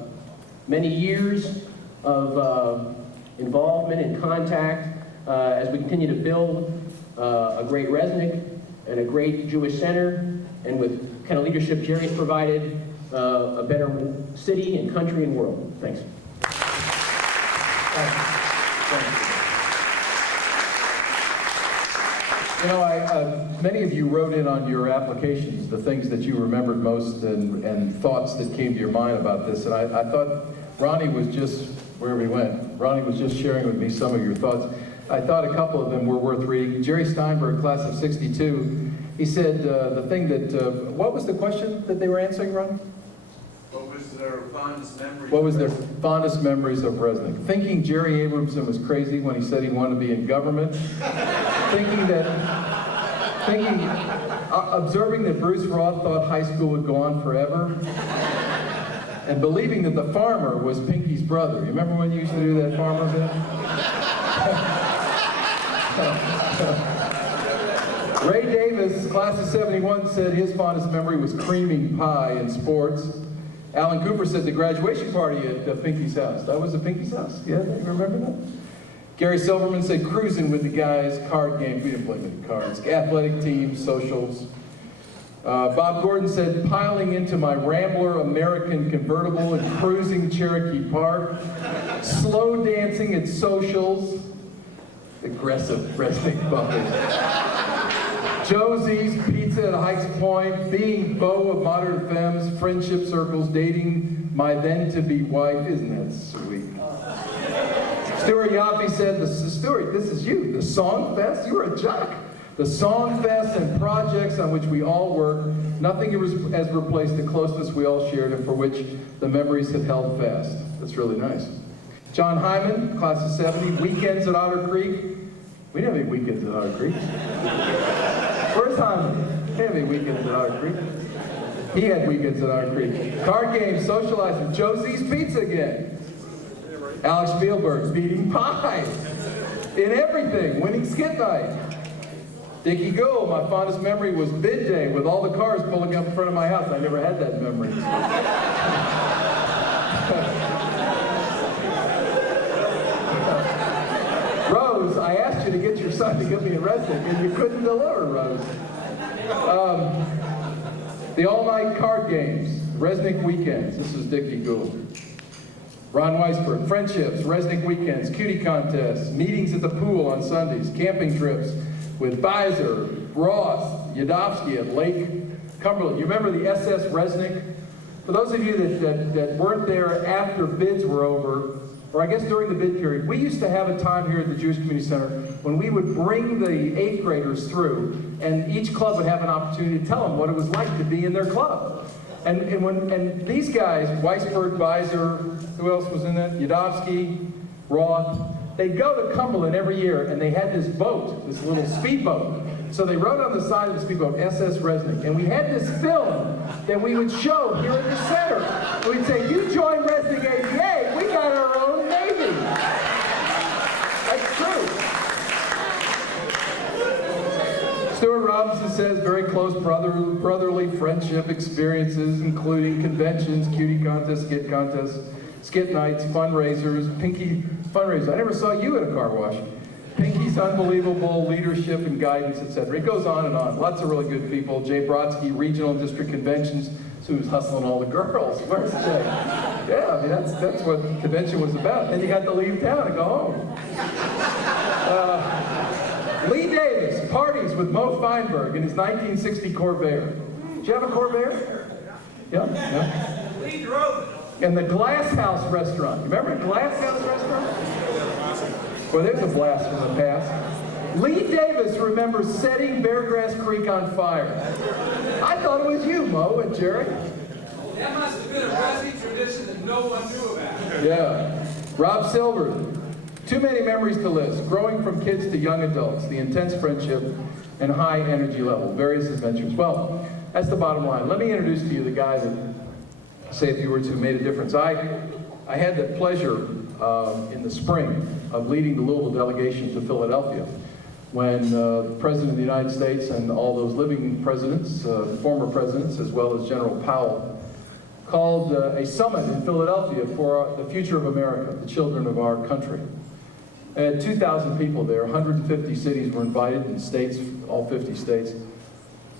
many years of involvement and contact as we continue to build a great Resnick and a great Jewish center, and with kind of leadership Jerry's provided, a better city and country and world. Thanks. You know, many of you wrote in on your applications the things that you remembered most and thoughts that came to your mind about this. And I thought Ronnie was just, wherever he went, Ronnie was just sharing with me some of your thoughts. I thought a couple of them were worth reading. Jerry Steinberg, class of '62, he said the thing that, what was the question that they were answering, Ronnie? What was their fondest memories? What was their fondest memories of Resnick? Thinking Jerry Abramson was crazy when he said he wanted to be in government. Observing that Bruce Roth thought high school would go on forever. And believing that the farmer was Pinky's brother. You remember when you used to do that farmer bit? Ray Davis, class of '71, said his fondest memory was creaming pie in sports. Alan Cooper said the graduation party at Pinky's house. That was at Pinky's house? Yeah, you remember that? Gary Silverman said cruising with the guys, card games. We didn't play many cards. Athletic teams, socials. Bob Gordon said piling into my Rambler American convertible and cruising Cherokee Park. Slow dancing at socials. Aggressive Resnick bumpers. Josie's Pizza at Hikes Point, being beau of Modern Femmes, friendship circles, dating my then-to-be wife. Isn't that sweet? Stuart Yaffe said, Stuart, this is you, the Song Fest, you were a jock. The Song Fest and projects on which we all work, nothing has replaced the closeness we all shared and for which the memories have held fast. That's really nice. John Hyman, class of '70, weekends at Otter Creek. We didn't have any weekends at Otter Creek. Where's Hyman? We didn't have any weekends at Otter Creek. He had weekends at Otter Creek. Card games, socializing, Josie's Pizza again. Alex Spielberg, beating pie. In everything, winning skit night. Dickie Gould, my fondest memory was bid day with all the cars pulling up in front of my house. I never had that memory. Rose, I asked you to get your son to get me a Resnick, and you couldn't deliver, Rose. The all-night card games, Resnick weekends. This is Dickie Gould. Ron Weisberg, friendships, Resnick weekends, cutie contests, meetings at the pool on Sundays, camping trips with Beiser, Roth, Yadovsky at Lake Cumberland. You remember the SS Resnick? For those of you that weren't there after bids were over, or I guess during the bid period, we used to have a time here at the Jewish Community Center when we would bring the 8th graders through, and each club would have an opportunity to tell them what it was like to be in their club. And these guys, Weisberg, Beiser, who else was in that? Yadovsky, Roth, they'd go to Cumberland every year, and they had this boat, this little speedboat. So they wrote on the side of the speedboat, SS Resnick. And we had this film that we would show here at the center. And we'd say, you join Resnick AZA, we got our own Navy. That's true. Stuart Robinson says very close brotherly friendship experiences, including conventions, cutie contests, skit nights, fundraisers, Pinky fundraisers. I never saw you at a car wash. Pinky's unbelievable leadership and guidance, etc. It goes on and on. Lots of really good people. Jay Brodsky, regional and district conventions, so he was hustling all the girls. Where's Jay? Yeah, I mean, that's what the convention was about. Then you got to leave town and go home. Lee Davis, parties with Mo Feinberg in his 1960 Corvair. Did you have a Corvair? Yeah? Lee drove it. And the Glass House restaurant. Remember the Glass House restaurant? Well, there's a blast from the past. Lee Davis remembers setting Beargrass Creek on fire. I thought it was you, Mo and Jerry. That must have been a Resnick tradition that no one knew about. Yeah. Rob Silver, too many memories to list. Growing from kids to young adults, the intense friendship and high energy level, various adventures. Well, that's the bottom line. Let me introduce to you the guy that, say a few words, who made a difference. I had the pleasure in the spring of leading the Louisville delegation to Philadelphia when the President of the United States and all those living presidents, former presidents, as well as General Powell, called a summit in Philadelphia for the future of America, the children of our country. I had 2,000 people there, 150 cities were invited, and states, all 50 states.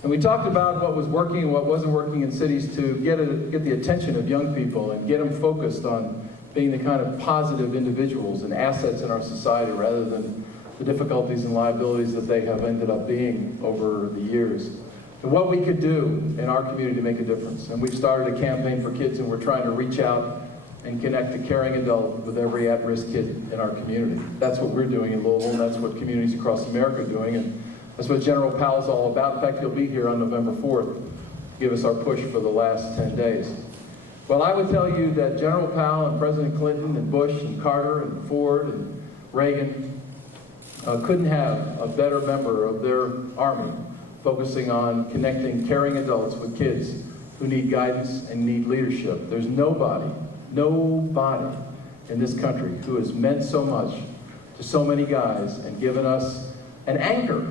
And we talked about what was working and what wasn't working in cities to get the attention of young people and get them focused on being the kind of positive individuals and assets in our society rather than the difficulties and liabilities that they have ended up being over the years. And what we could do in our community to make a difference. And we've started a campaign for kids, and we're trying to reach out and connect a caring adult with every at-risk kid in our community. That's what we're doing in Louisville, and that's what communities across America are doing, and that's what General Powell's all about. In fact, he'll be here on November 4th to give us our push for the last 10 days. Well, I would tell you that General Powell and President Clinton and Bush and Carter and Ford and Reagan couldn't have a better member of their army focusing on connecting caring adults with kids who need guidance and need leadership. There's nobody in this country who has meant so much to so many guys and given us an anchor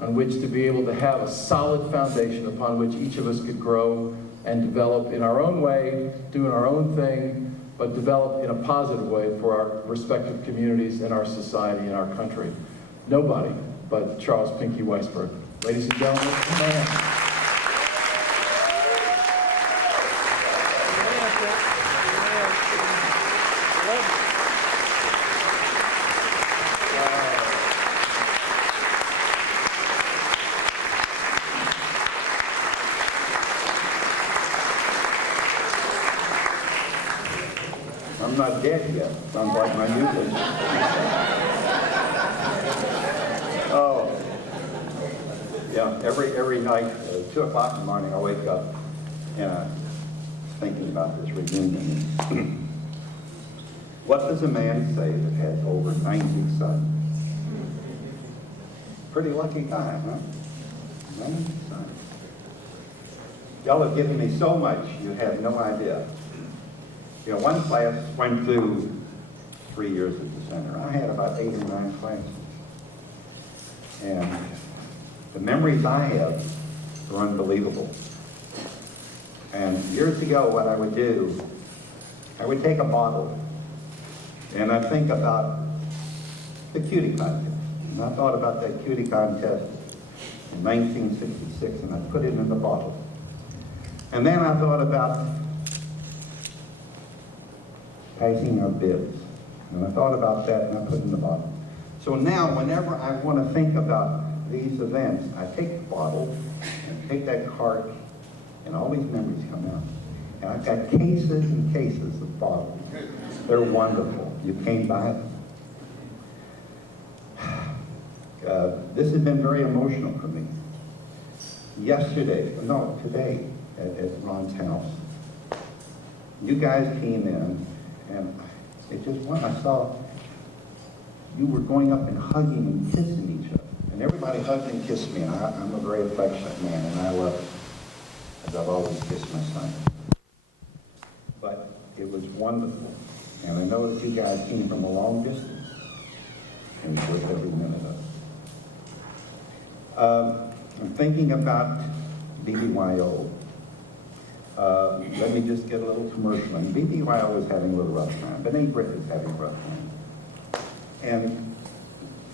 on which to be able to have a solid foundation upon which each of us could grow and develop in our own way, doing our own thing, but develop in a positive way for our respective communities and our society and our country. Nobody but Charles Pinky Weisberg. Ladies and gentlemen, man. I'm not dead yet. Sounds like my music. Oh, yeah. Every night, 2 o'clock in the morning, I wake up and I'm thinking about this reunion. What does a man say that has over 90 sons? Pretty lucky guy, huh? 90 sons. Y'all have given me so much, you have no idea. You know, one class went through 3 years at the center. I had about 8 or 9 classes. And the memories I have are unbelievable. And years ago, what I would do, I would take a bottle and I'd think about the cutie contest. And I thought about that cutie contest in 1966, and I put it in the bottle. And then I thought about passing our bids. And I thought about that and I put it in the bottle. So now, whenever I want to think about these events, I take the bottle and take that cart, and all these memories come out. And I've got cases and cases of bottles. They're wonderful. You can't buy them. This has been very emotional for me. Today, at Ron's house, you guys came in, and it just when I saw you were going up and hugging and kissing each other. And everybody hugged and kissed me, and I'm a very affectionate man, and I love it, as I've always kissed my son. But it was wonderful. And I know that you guys came from a long distance, and it's worth every minute of it. I'm thinking about BBYO. Let me just get a little commercial. And BBYO is having a little rough time. B'nai B'rith is having a rough time. And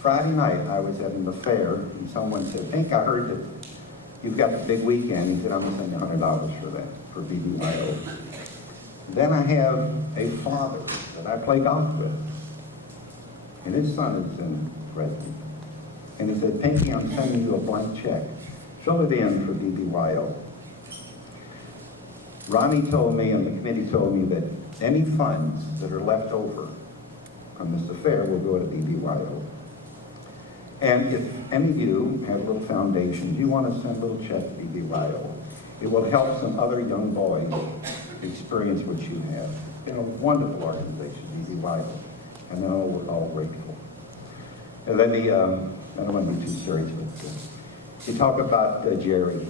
Friday night, I was at an affair, and someone said, Hank, I heard that you've got the big weekend. He said, I'm going to send you $100 for that, for BBYO. Then I have a father that I play golf with, and his son is in Resnick. And he said, Pinky, I'm sending you a blank check. Fill it in for BBYO. Ronnie told me, and the committee told me, that any funds that are left over from this affair will go to BBYO. And if any of you have little foundations, you want to send a little check to BBYO, it will help some other young boys experience what you have. You know, wonderful organization, BBYO, and then we're all grateful. And let me, I don't want to be too serious with this. You talk about Jerry.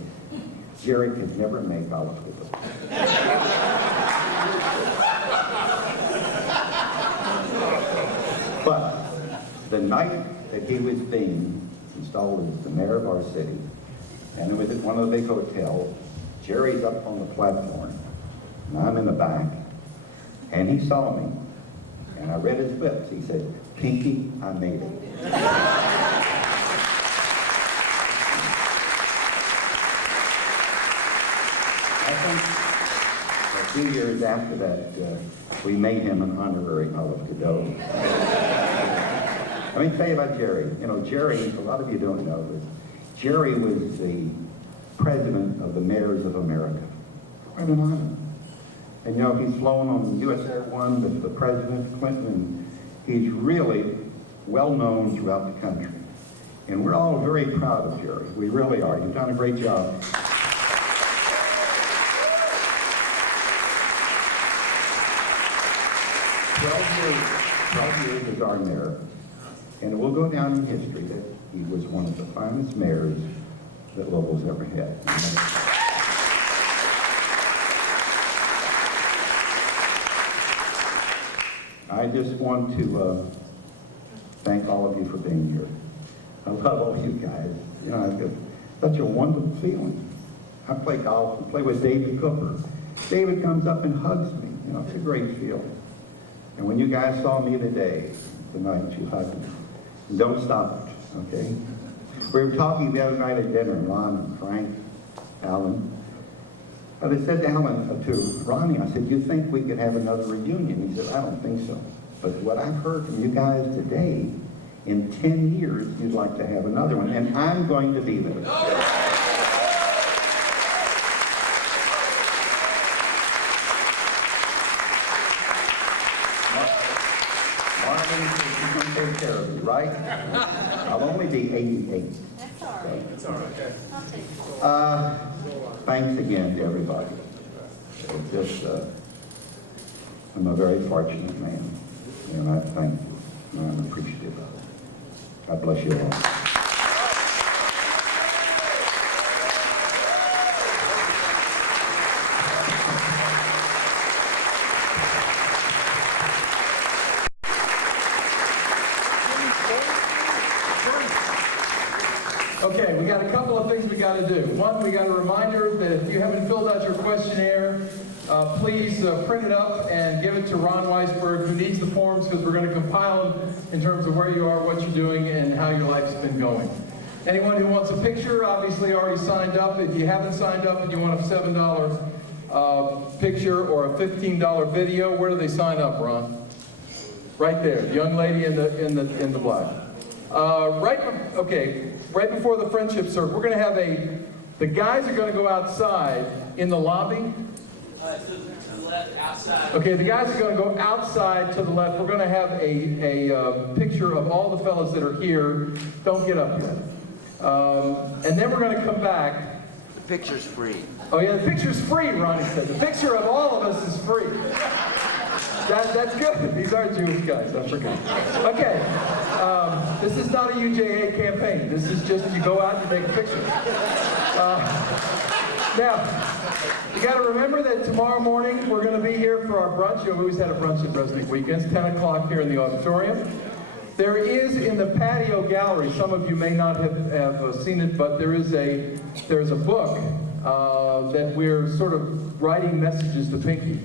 Jerry could never make olive with us. But the night that he was being installed as the mayor of our city, and it was at one of the big hotels, Jerry's up on the platform, and I'm in the back, and he saw me, and I read his lips. He said, Pinky, I made it. I think a few years after that, we made him an honorary Olive Cadeau. Let me tell you about Jerry. You know, Jerry, a lot of you don't know this, Jerry was the president of the Mayors of America. Quite an honor. And you know, he's flown on US Air One with the President Clinton, and he's really well known throughout the country. And we're all very proud of Jerry. We really are. You've done a great job. 12 years as our mayor, and it will go down in history that he was one of the finest mayors that Louisville's ever had. I just want to thank all of you for being here. I love all you guys. You know, it's such a wonderful feeling. I play golf and play with David Cooper. David comes up and hugs me. You know, it's a great feeling. And when you guys saw me today, tonight, you hugged me. And don't stop it, okay? We were talking the other night at dinner, Ron and Frank, Alan. And I said to Alan, to Ronnie, I said, you think we could have another reunion? He said, I don't think so. But what I've heard from you guys today, in 10 years, you'd like to have another one. And I'm going to be there. Take care of you, right? I'll only be 88. That's all right. That's all right. I'll take it. Thanks again to everybody. It's just, I'm a very fortunate man, and I thank you, and I'm appreciative of it. God bless you all. Okay, we got a couple of things we got to do. One, we got a reminder that if you haven't filled out your questionnaire, please print it up and give it to Ron Weisberg, who needs the forms, because we're going to compile them in terms of where you are, what you're doing, and how your life's been going. Anyone who wants a picture, obviously already signed up. If you haven't signed up and you want a $7 picture or a $15 video, where do they sign up, Ron? Right there, the young lady in the black. Right before the friendship circle, we're going to have the guys are going to go outside in the lobby. To the left, outside. Okay, the guys are going to go outside to the left. We're going to have a picture of all the fellas that are here. Don't get up yet. And then we're going to come back. The picture's free. Oh yeah, the picture's free, Ronnie said. The picture of all of us is free. That's good. These are Jewish guys, I forgot. Okay, this is not a UJA campaign. This is just you go out and take a picture. Now, you got to remember that tomorrow morning we're going to be here for our brunch. We always had a brunch at Resnick Weekends, 10 o'clock here in the auditorium. There is in the patio gallery, some of you may not have seen it, but there's a book that we're sort of writing messages to Pinky.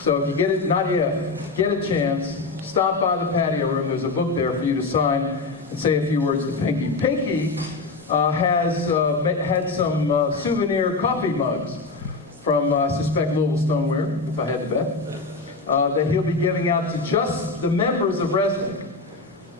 So if you get it, not yet, get a chance, stop by the patio room. There's a book there for you to sign and say a few words to Pinky. Pinky has had some souvenir coffee mugs from, I suspect, Louisville Stoneware, if I had to bet, that he'll be giving out to just the members of Resnick.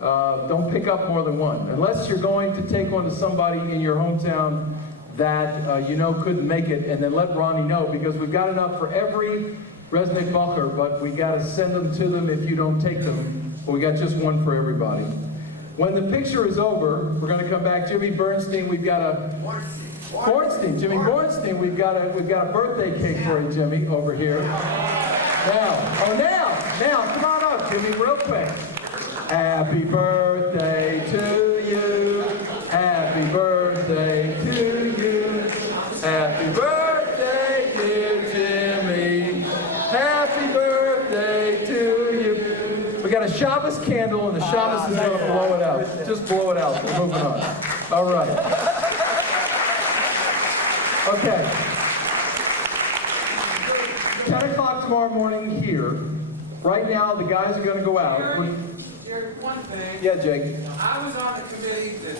Don't pick up more than one, unless you're going to take one to somebody in your hometown that you know couldn't make it, and then let Ronnie know, because we've got enough for every Resnick Bucker, but we got to send them to them if you don't take them. But we got just one for everybody. When the picture is over, we're going to come back. Jimmy Bernstein, we've got a Jimmy Bornstein, we've got a birthday cake for you, Jimmy, over here. Now, come on up, Jimmy, real quick. Happy birthday to you. Happy birthday to you. Happy birthday, dear Jimmy. Happy birthday to you. We got a Shabbos candle, and the Shabbos is going to blow it out. Just blow it out. We're moving on. All right. Okay. 10 o'clock tomorrow morning here. Right now, the guys are going to go out. Jared, one thing. Yeah, Jake. I was on the committee that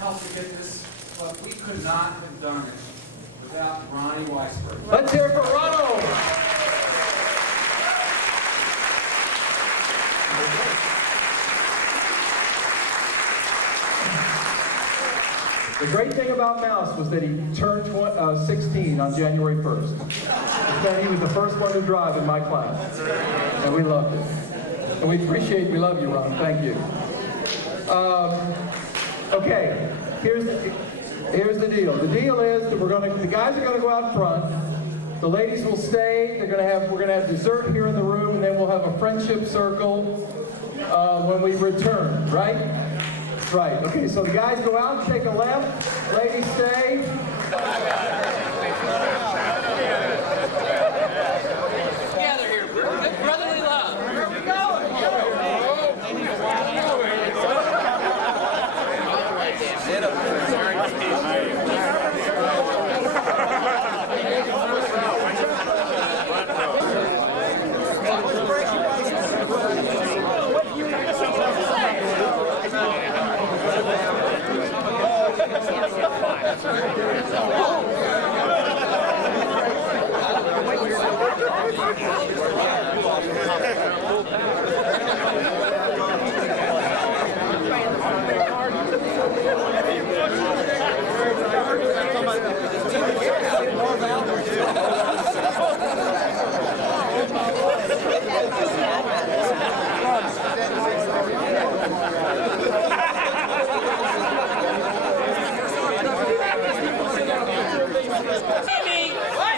helped to get this, but we could not have done it without Ronnie Weisberg. Let's hear it for Ronald. The great thing about Mouse was that he turned 16 on January 1st. Then he was the first one to drive in my class, and we loved it. And we love you, Ron. Thank you. Okay, here's the deal. The deal is that the guys are gonna go out front. The ladies will stay. We're gonna have dessert here in the room, and then we'll have a friendship circle when we return. Right? Right. Okay. So the guys go out, take a left. Ladies stay. Together here, brotherly love. Where are we going?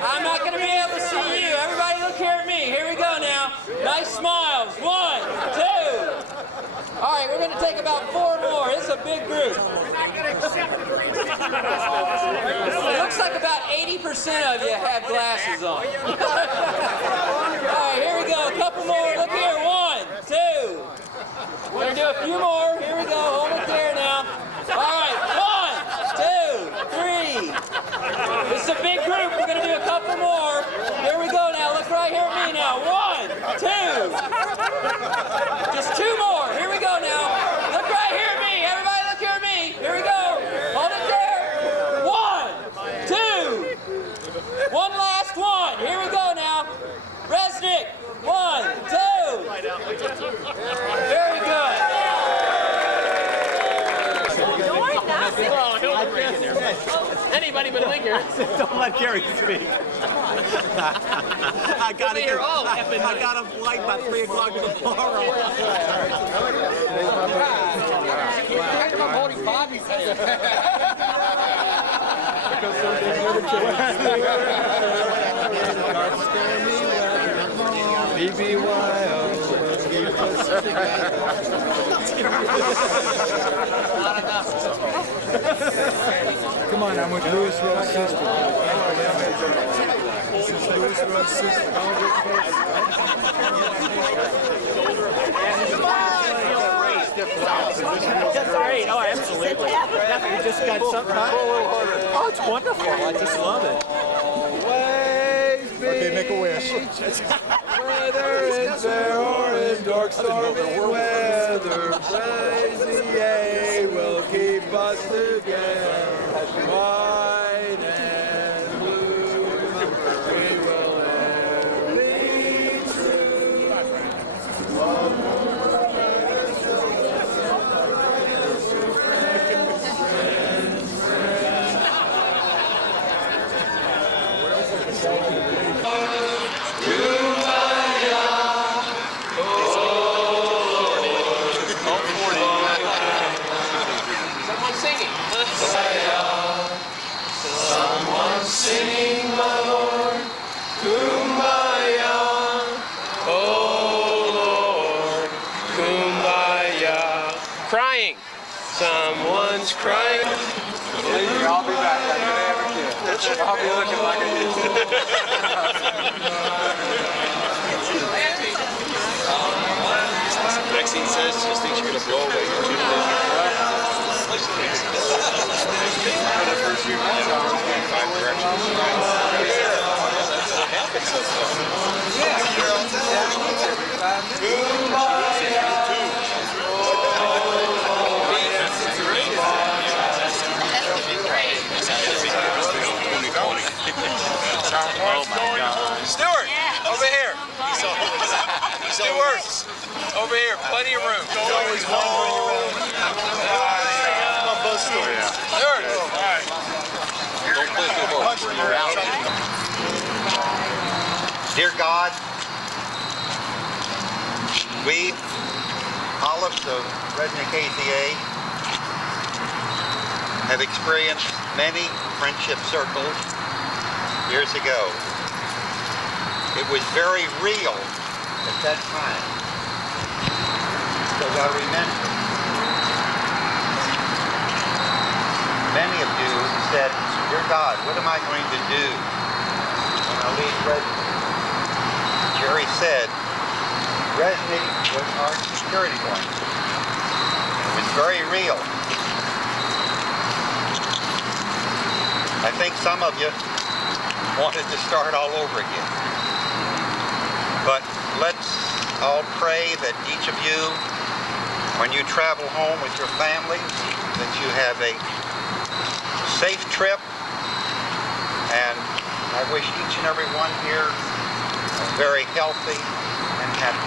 I'm not going to be able to see you. Everybody look here at me. Here we go now. Nice smiles. 1, 2. All right, we're going to take about 4 more. This is a big group. It looks like about 80% of you have glasses on. All right, here we go. A couple more. Look here. 1, 2. We're going to do a few more. Here we go. Hold it there now. All right. 1, 2, 3. This is a big group. We're going to do a couple more. Here we go now. Look right here at me now. 1, 2. Just 2 more. Here we go now. Look right here at me. Everybody look here at me. Here we go. Hold it there. 1, 2. One last one. Here we go now. Resnick. 1, 2. Very good. Anybody but a linger. Don't let Gary speak. I got a flight by 3 o'clock tomorrow. I'm holding Bobby's hand. Come on, I'm with Louisville sister. This is Louisville sister. Don't get close. That's great. Oh, absolutely. Nothing, just got something. Oh, it's wonderful. I just love it. Okay, make a wish. Whether in fair or in dark stormy weather, praise A will keep us together. White and blue, remember we will ever be true. Someone singing. Someone singing, my Lord, Kumbaya, oh Lord, Kumbaya. Crying. Someone's crying. I'll be back. I'm gonna have a kid. I'll be looking like a Vaccine says just think you're gonna blow away. For the first few months, I was getting 5 directions. Oh my God. Stuart, over here. Stuart, over here. Plenty of room. He's always wandering around. Stuart. Dear God, we, all of the Resnick AZA, have experienced many friendship circles years ago. It was very real at that time, because I remember many of you said, dear God, what am I going to do when I leave Resnick? Jerry said, Resnick was our security blanket. It was very real. I think some of you wanted to start all over again. But let's all pray that each of you, when you travel home with your families, that you have a safe trip. And I wish each and every one here a very healthy and happy